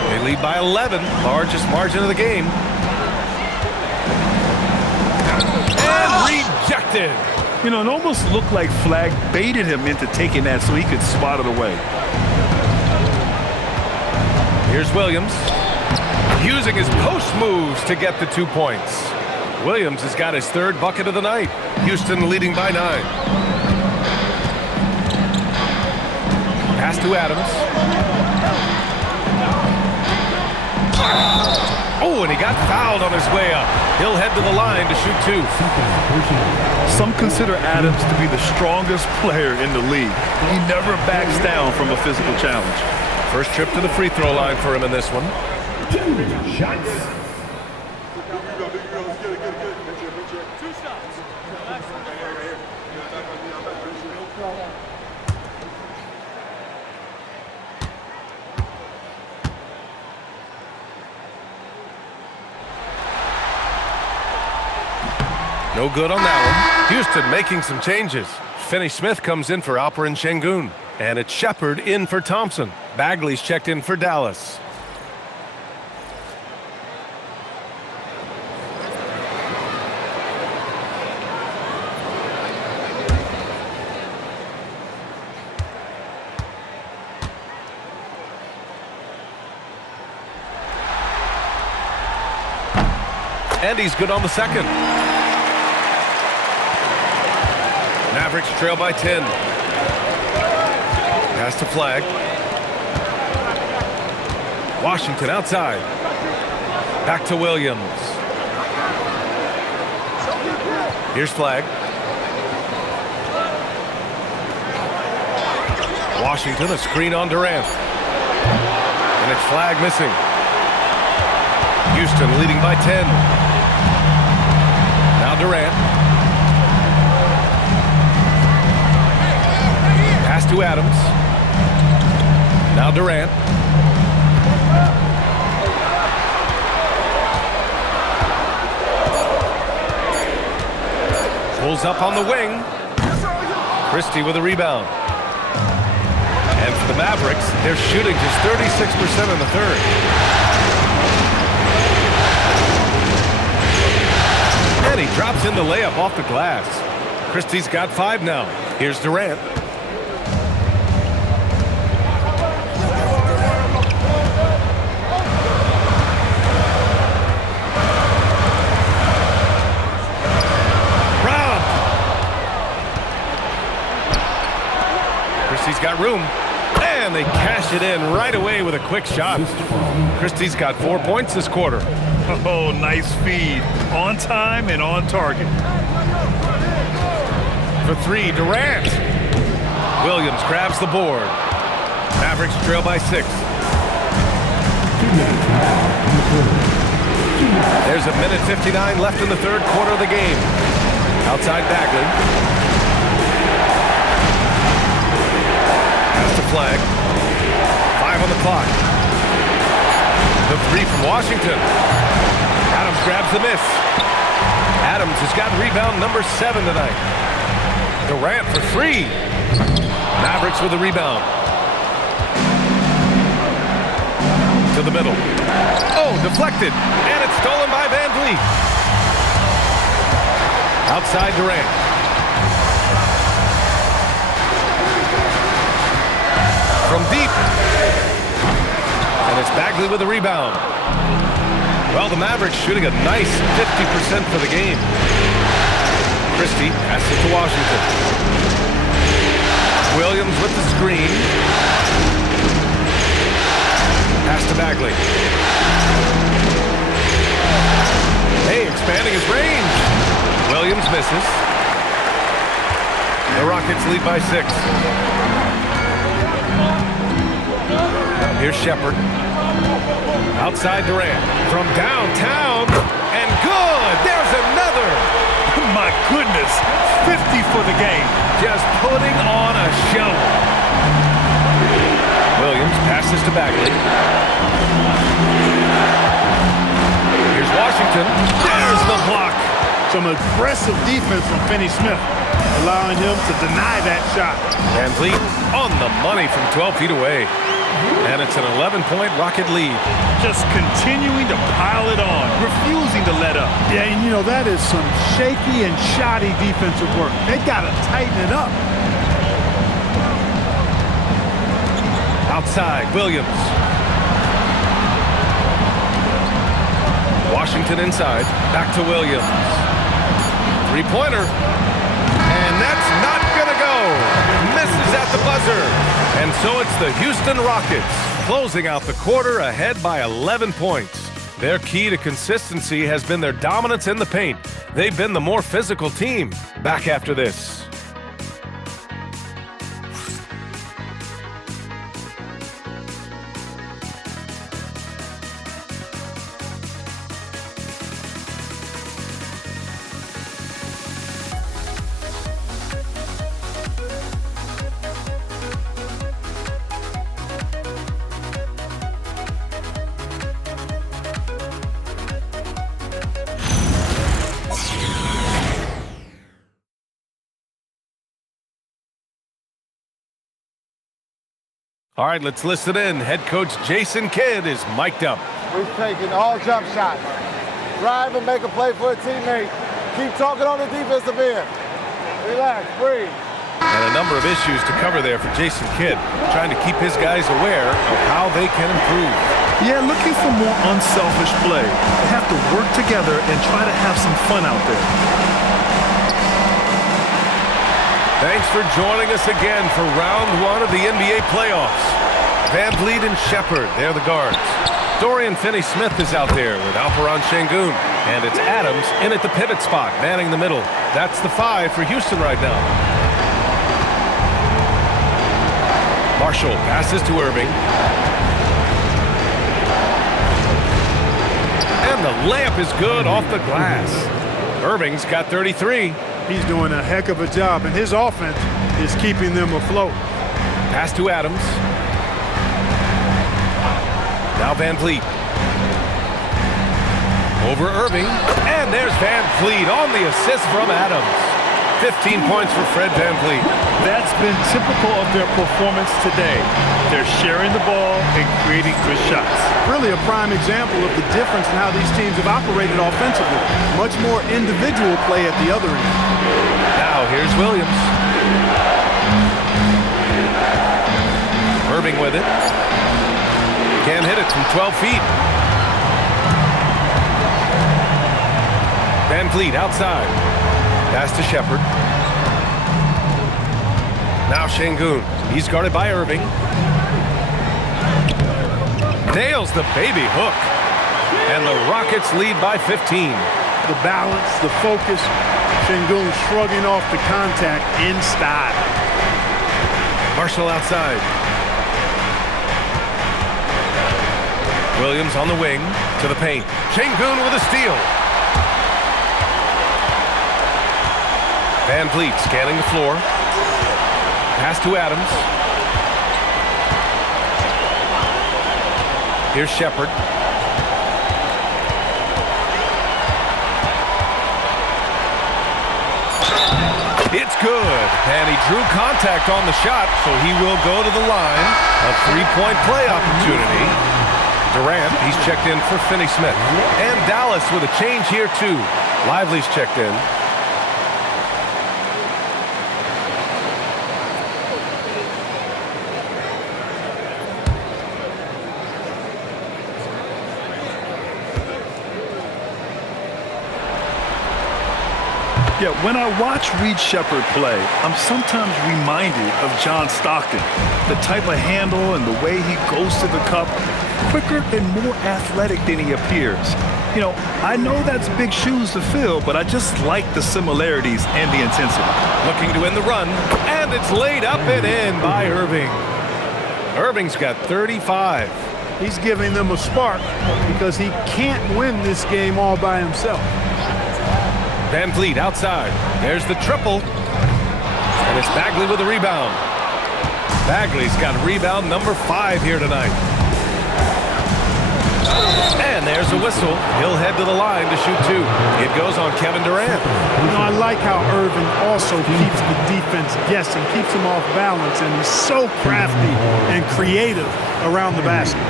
They lead by 11, largest margin of the game. And rejected. You know, it almost looked like Flagg baited him into taking that so he could spot it away. Here's Williams. Using his post moves to get the 2 points. Williams has got his 3rd bucket of the night. Houston leading by 9. Pass to Adams. Oh, and he got fouled on his way up. He'll head to the line to shoot 2. Some consider Adams to be the strongest player in the league. He never backs down from a physical challenge. First trip to the free throw line for him in this one. 2 shots. No good on that one. Houston making some changes. Finney-Smith comes in for Alperen Şengün. And it's Shepard in for Thompson. Bagley's checked in for Dallas. And he's good on the second. Mavericks trail by 10. Pass to Flagg. Washington outside. Back to Williams. Here's Flagg. Washington, a screen on Durant. And it's Flagg missing. Houston leading by 10. Now Durant. Pass to Adams. Now Durant. Pulls up on the wing. Christie with a rebound. And for the Mavericks, they're shooting just 36% in the third. And he drops in the layup off the glass. Christie's got 5 now. Here's Durant. Christie's got room, and they cash it in right away with a quick shot. Christie's got 4 points this quarter. Oh, nice feed. On time and on target. For 3, Durant. Williams grabs the board. Mavericks trail by 6. There's a minute 59 left in the third quarter of the game. Outside Bagley. Pass to Flag. 5 on the clock. The 3 from Washington. Adams grabs the miss. Adams has got rebound number 7 tonight. Durant for 3. Mavericks with the rebound. To the middle. Oh, deflected. And it's stolen by Van Vliet. Outside Durant. From deep. And it's Bagley with the rebound. Well, the Mavericks shooting a nice 50% for the game. Christie passes to Washington. Williams with the screen. Pass to Bagley. Hey, expanding his range. Williams misses. The Rockets lead by 6. Here's Shepard. Outside Durant. From downtown. And good! There's another! My goodness, 50 for the game. Just putting on a show. Williams passes to Bagley. Here's Washington. There's the block. Some aggressive defense from Finney-Smith, allowing him to deny that shot. Van Vliet on the money from 12 feet away. And it's an 11-point Rocket lead. Just continuing to pile it on, refusing to let up. Yeah, and you know, that is some shaky and shoddy defensive work. They got to tighten it up. Outside, Williams. Washington inside. Back to Williams. Three-pointer. And that's not going to go. Misses at the buzzer. And so it's the Houston Rockets closing out the quarter ahead by 11 points. Their key to consistency has been their dominance in the paint. They've been the more physical team. Back after this. All right, let's listen in. Head coach Jason Kidd is mic'd up. We've taken all jump shots. Drive and make a play for a teammate. Keep talking on the defensive end. Relax, breathe. And a number of issues to cover there for Jason Kidd, trying to keep his guys aware of how they can improve. Yeah, looking for more unselfish play. They have to work together and try to have some fun out there. Thanks for joining us again for round 1 of the NBA playoffs. Van Vliet and Shepard, they're the guards. Dorian Finney-Smith is out there with Alperen Sengun. And it's Adams in at the pivot spot, manning the middle. That's the 5 for Houston right now. Marshall passes to Irving. And the layup is good off the glass. Irving's got 33. He's doing a heck of a job, and his offense is keeping them afloat. Pass to Adams. Now Van Vliet. Over Irving. And there's Van Vliet on the assist from Adams. 15 points for Fred Van Vliet. That's been typical of their performance today. They're sharing the ball and creating good shots. Really a prime example of the difference in how these teams have operated offensively. Much more individual play at the other end. Now here's Williams. Irving with it. Can't hit it from 12 feet. Van Vliet outside. Pass to Shepard. Now Sengun. He's guarded by Irving. Nails the baby hook. And the Rockets lead by 15. The balance, the focus. Sengun shrugging off the contact in style. Marshall outside. Williams on the wing to the paint. Şengün with a steal. Van Vliet scanning the floor. Pass to Adams. Here's Shepard. It's good, and he drew contact on the shot, so he will go to the line. A three-point play opportunity. Durant, he's checked in for Finney-Smith. And Dallas with a change here, too. Lively's checked in. Yeah, when I watch Reed Shepard play, I'm sometimes reminded of John Stockton. The type of handle and the way he goes to the cup, quicker and more athletic than he appears. You know, I know that's big shoes to fill, but I just like the similarities and the intensity. Looking to win the run, and it's laid up and in by Irving. Irving's got 35. He's giving them a spark because he can't win this game all by himself. Van Vliet outside. There's the triple. And it's Bagley with the rebound. Bagley's got rebound number 5 here tonight. And there's a whistle. He'll head to the line to shoot 2. It goes on Kevin Durant. You know, I like how Irving also keeps the defense guessing, keeps them off balance, and he's so crafty and creative around the basket.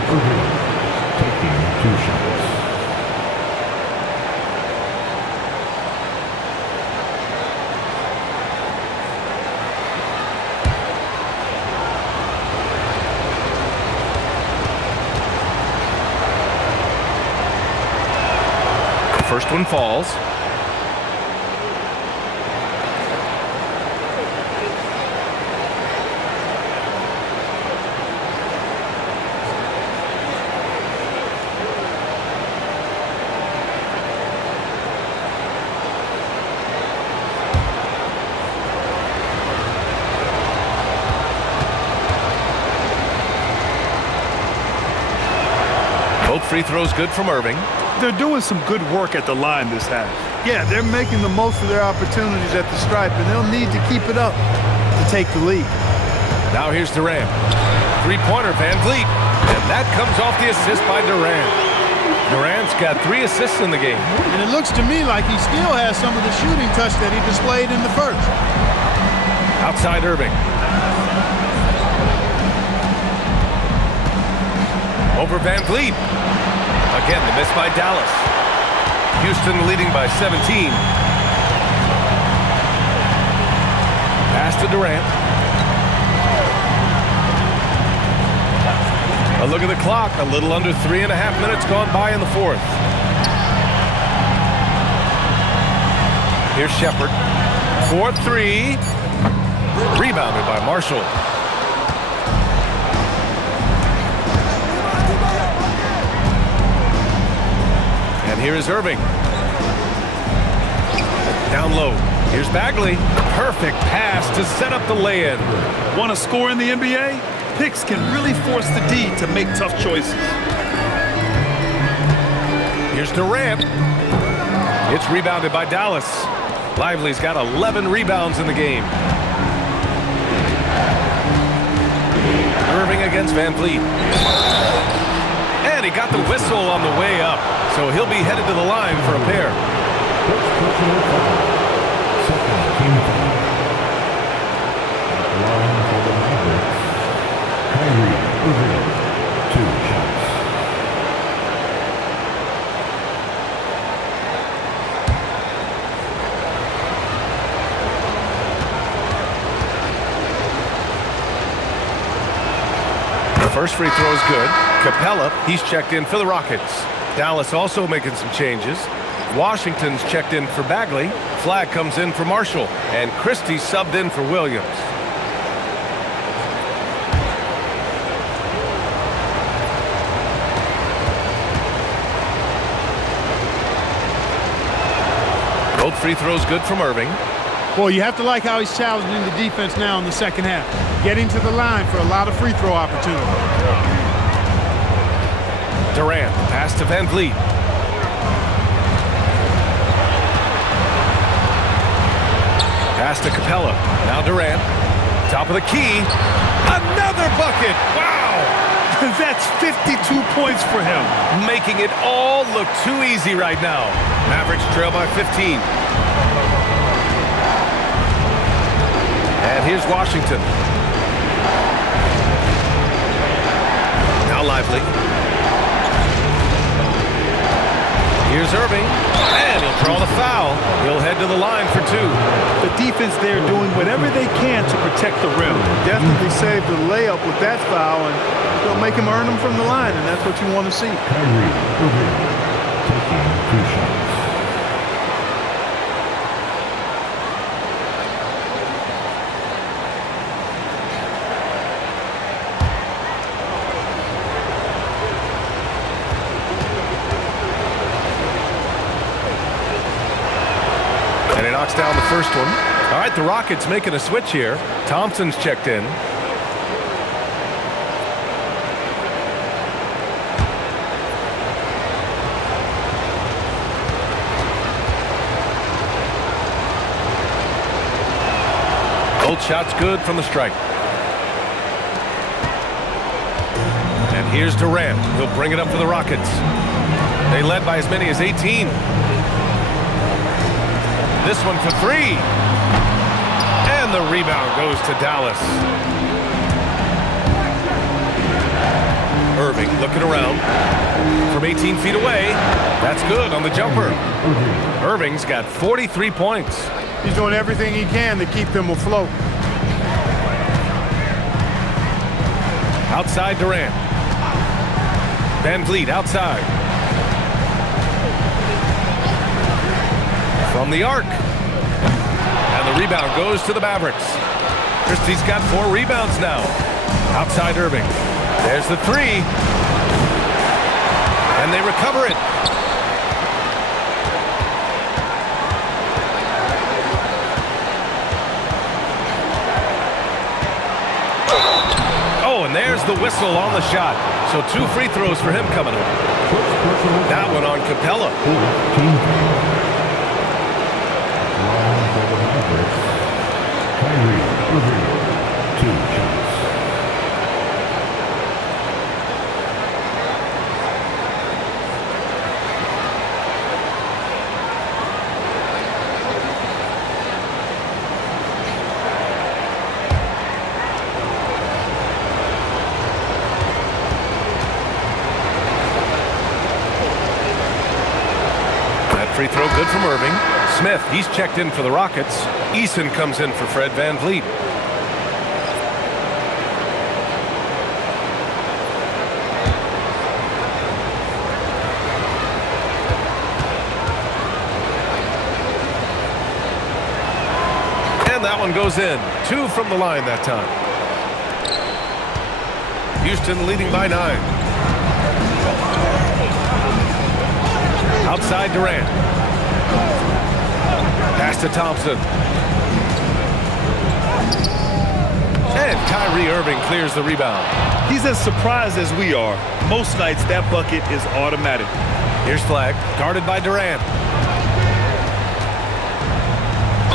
Taking 2 shots. First one falls. Both free throws good from Irving. They're doing some good work at the line this half. Yeah, they're making the most of their opportunities at the stripe, and they'll need to keep it up to take the lead. Now here's Durant. Three-pointer, Van Vliet. And that comes off the assist by Durant. Durant's got 3 assists in the game. And it looks to me like he still has some of the shooting touch that he displayed in the first. Outside Irving. Over Van Vliet. Again, the miss by Dallas. Houston leading by 17. Pass to Durant. A look at the clock. A little under 3.5 minutes gone by in the 4th. Here's Shepard. 4-3. Rebounded by Marshall. And here is Irving. Down low. Here's Bagley. Perfect pass to set up the lay-in. Want to score in the NBA? Picks can really force the D to make tough choices. Here's Durant. It's rebounded by Dallas. Lively's got 11 rebounds in the game. Irving against Van Vliet. And he got the whistle on the way up. So he'll be headed to the line for a pair. Second team foul. Line for the Mavericks. Kyrie Irving, 2 shots. The first free throw is good. Capella, he's checked in for the Rockets. Dallas also making some changes. Washington's checked in for Bagley. Flag comes in for Marshall. And Christie subbed in for Williams. Both free throws good from Irving. Well, you have to like how he's challenging the defense now in the second half. Getting to the line for a lot of free throw opportunities. Durant, pass to Van Vliet. Pass to Capella. Now Durant. Top of the key. Another bucket. Wow! That's 52 points for him. Making it all look too easy right now. Mavericks trail by 15. And here's Washington. Now Lively. Here's Irving. And he'll draw the foul. He'll head to the line for two. The defense there doing whatever they can to protect the rim. Definitely saved the layup with that foul, and they'll make him earn them from the line, and that's what you want to see. Kyrie Irving taking 2 shots. And he knocks down the first one. All right, the Rockets making a switch here. Thompson's checked in. Both shots good from the stripe. And here's Durant. He'll bring it up for the Rockets. They led by as many as 18. This one for 3. And the rebound goes to Dallas. Irving looking around from 18 feet away. That's good on the jumper. Irving's got 43 points. He's doing everything he can to keep them afloat. Outside Durant. Van Vliet outside. From the arc. And the rebound goes to the Mavericks. Christie's got 4 rebounds now. Outside Irving. There's the 3. And they recover it. Oh, and there's the whistle on the shot. So 2 free throws for him coming up. That one on Capella. Kyrie Irving, 2 shots. That free throw good from Irving. Smith, he's checked in for the Rockets. Eason comes in for Fred Van Vliet. And that one goes in. 2 from the line that time. Houston leading by 9. Outside Durant. Pass to Thompson. And Kyrie Irving clears the rebound. He's as surprised as we are. Most nights that bucket is automatic. Here's Flag, guarded by Durant.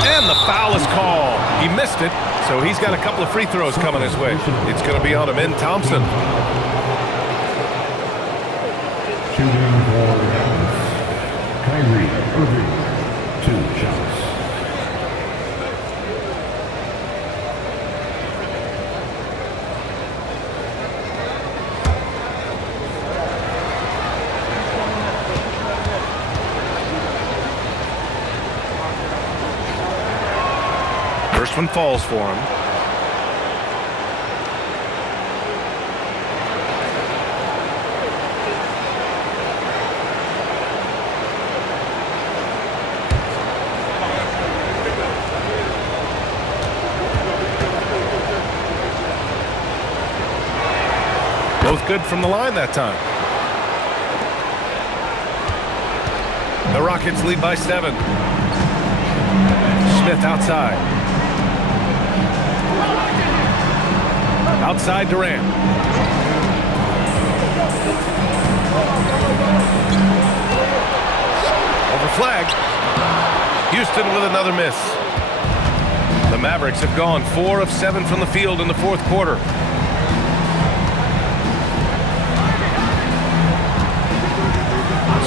And the foul is called. He missed it, so he's got a couple of free throws coming his way. It's going to be on him in Thompson. Shooting for Dallas. Kyrie Irving, 2 shots. First one falls for him. Both good from the line that time. The Rockets lead by 7. Smith outside. Outside Durant. Over flag. Houston with another miss. The Mavericks have gone 4 of 7 from the field in the fourth quarter.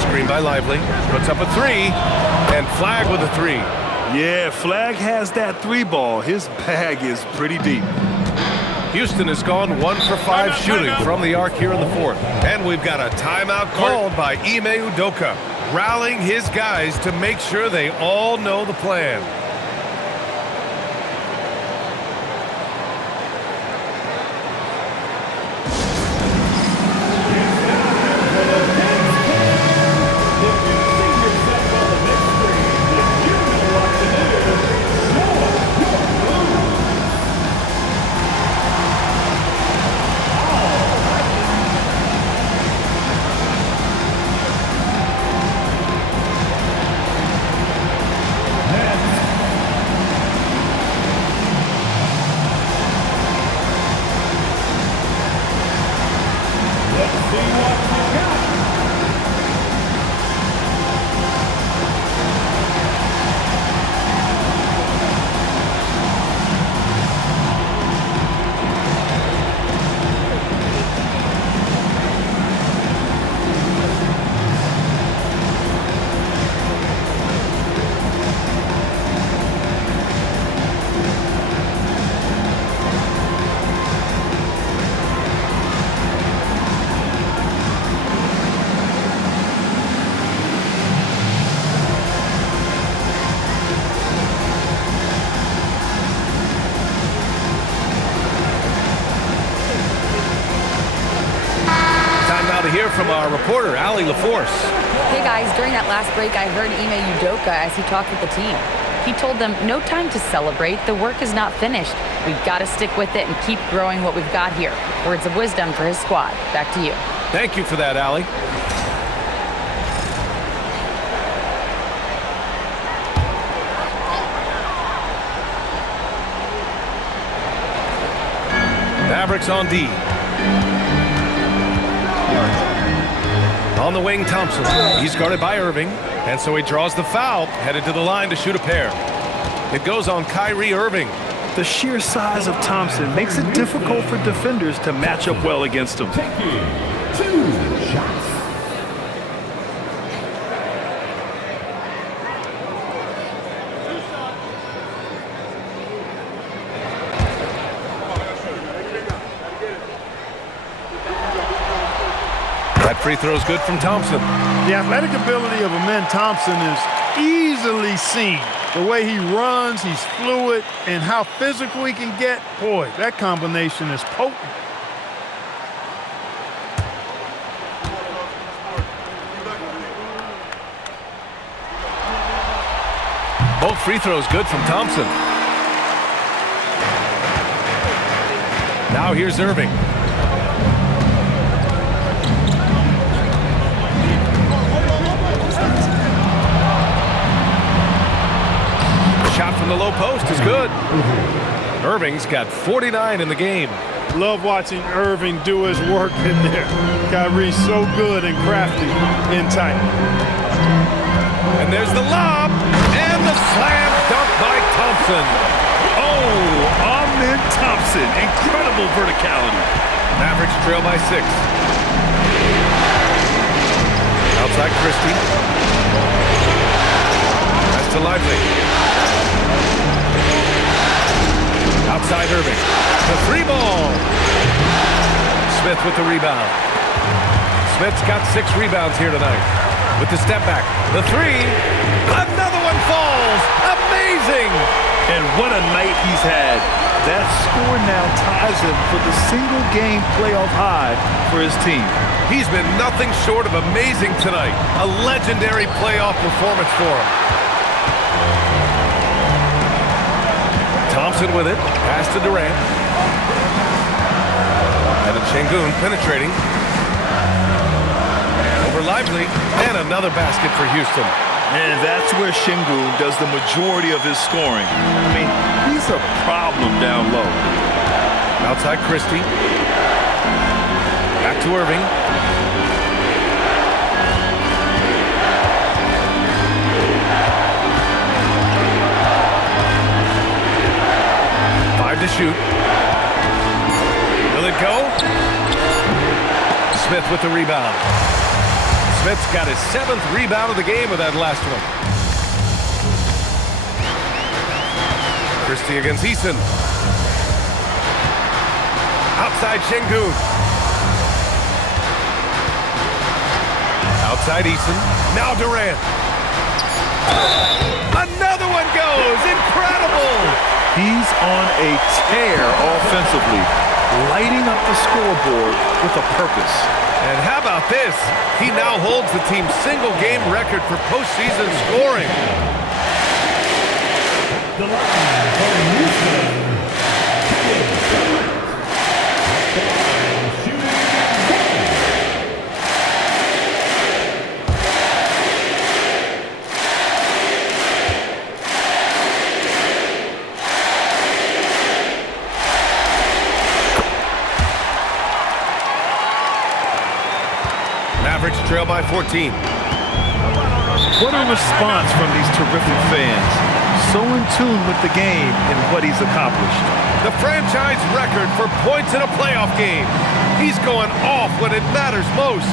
Screen by Lively. Puts up a 3. And Flag with a 3. Yeah, Flag has that 3 ball. His bag is pretty deep. Houston has gone 1 for 5 shooting from the arc here in the fourth. And we've got a timeout called by Ime Udoka, rallying his guys to make sure they all know the plan. Hear from our reporter, Allie LaForce. Hey guys, during that last break, I heard Ime Udoka as he talked with the team. He told them, no time to celebrate. The work is not finished. We've got to stick with it and keep growing what we've got here. Words of wisdom for his squad. Back to you. Thank you for that, Allie. Mavericks on D. On the wing, Thompson. He's guarded by Irving, and so he draws the foul, headed to the line to shoot a pair. It goes on Kyrie Irving. The sheer size of Thompson makes it difficult for defenders to match up well against him. 2 shots. Free throw's good from Thompson. The athletic ability of Amen Thompson is easily seen. The way he runs, he's fluid, and how physical he can get. Boy, that combination is potent. Both free throws good from Thompson. Now here's Irving. Shot from the low post is good. Irving's got 49 in the game. Love watching Irving do his work in there. Kyrie's so good and crafty in tight. And there's the lob and the slam dunk by Thompson. Oh, Amen Thompson. Incredible verticality. Mavericks trail by 6. Outside Christie. That's to Lively. Outside Irving. The 3 ball. Smith with the rebound. Smith's got 6 rebounds here tonight. With the step back. The 3. Another one falls. Amazing. And what a night he's had. That score now ties him for the single game playoff high for his team. He's been nothing short of amazing tonight. A legendary playoff performance for him. Thompson with it. Pass to Durant. And then Şengün penetrating. Over Lively. And another basket for Houston. And that's where Şengün does the majority of his scoring. I mean, he's a problem down low. Outside Christie. Back to Irving. To shoot. Will it go? Smith with the rebound. Smith's got his 7th rebound of the game with that last one. Christie against Eason. Outside Şengün. Outside Eason. Now Durant. Another one goes. Incredible. He's on a tear offensively, lighting up the scoreboard with a purpose. And how about this? He now holds the team's single-game record for postseason scoring. Mavericks trail by 14. What a response from these terrific fans. So in tune with the game and what he's accomplished. The franchise record for points in a playoff game. He's going off when it matters most.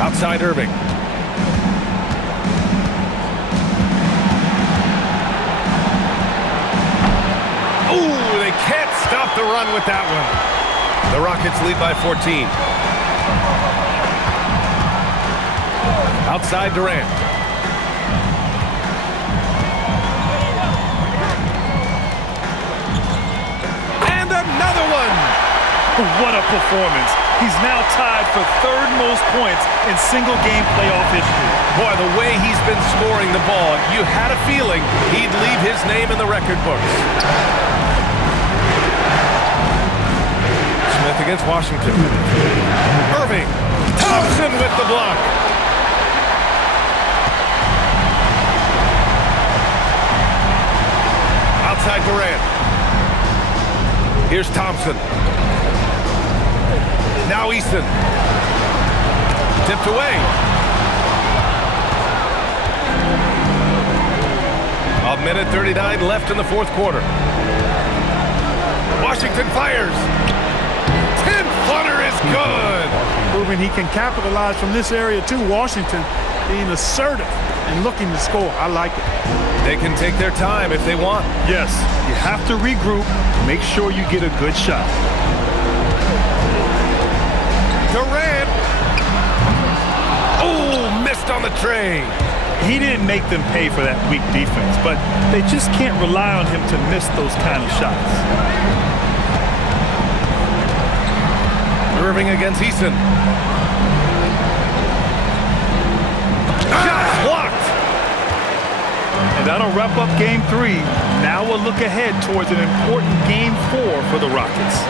Outside Irving. Ooh, they can't stop the run with that one. The Rockets lead by 14. Outside Durant. And another one. What a performance. He's now tied for 3rd most points in single-game playoff history. Boy, the way he's been scoring the ball, you had a feeling he'd leave his name in the record books. Smith against Washington. Irving. Thompson with the block. Outside Durant. Here's Thompson. Now Easton. Tipped away. A minute 39 left in the 4th quarter. Washington fires. 10-footer is good. Proving he can capitalize from this area too. Washington being assertive and looking to score. I like it. They can take their time if they want. Yes, you have to regroup. Make sure you get a good shot. Durant. Oh, missed on the tray. He didn't make them pay for that weak defense, but they just can't rely on him to miss those kind of shots. Irving against Eason. Shots blocked. And that'll wrap up Game 3. Now we'll look ahead towards an important Game 4 for the Rockets.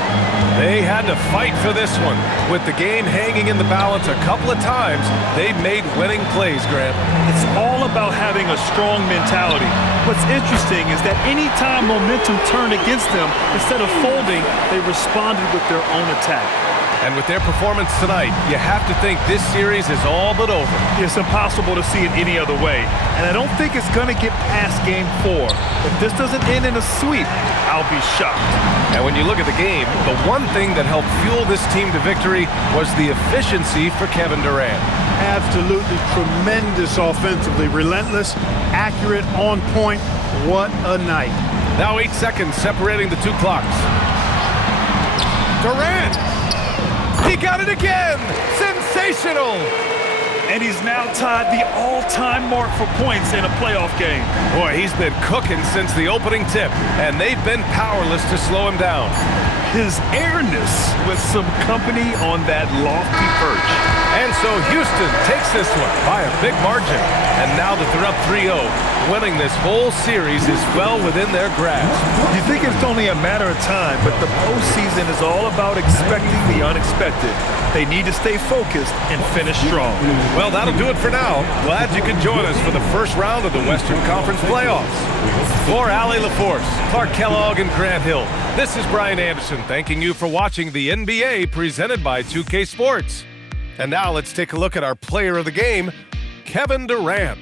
They had to fight for this one. With the game hanging in the balance a couple of times, they've made winning plays, Grant. It's all about having a strong mentality. What's interesting is that any time momentum turned against them, instead of folding, they responded with their own attack. And with their performance tonight, you have to think this series is all but over. It's impossible to see it any other way. And I don't think it's going to get past Game 4. If this doesn't end in a sweep, I'll be shocked. And when you look at the game, the one thing that helped fuel this team to victory was the efficiency for Kevin Durant. Absolutely tremendous offensively. Relentless, accurate, on point. What a night. Now 8 seconds separating the two clocks. Durant! He got it again! Sensational! And he's now tied the all-time mark for points in a playoff game. Boy, he's been cooking since the opening tip, and they've been powerless to slow him down. His airness with some company on that lofty perch. And so Houston takes this one by a big margin. And now that they're up 3-0, winning this whole series is well within their grasp. You think it's only a matter of time, but the postseason is all about expecting the unexpected. They need to stay focused and finish strong. Well, that'll do it for now. Glad you could join us for the first round of the Western Conference playoffs. For Allie LaForce, Clark Kellogg, and Grant Hill, this is Brian Anderson thanking you for watching the NBA presented by 2K Sports. And now let's take a look at our player of the game, Kevin Durant.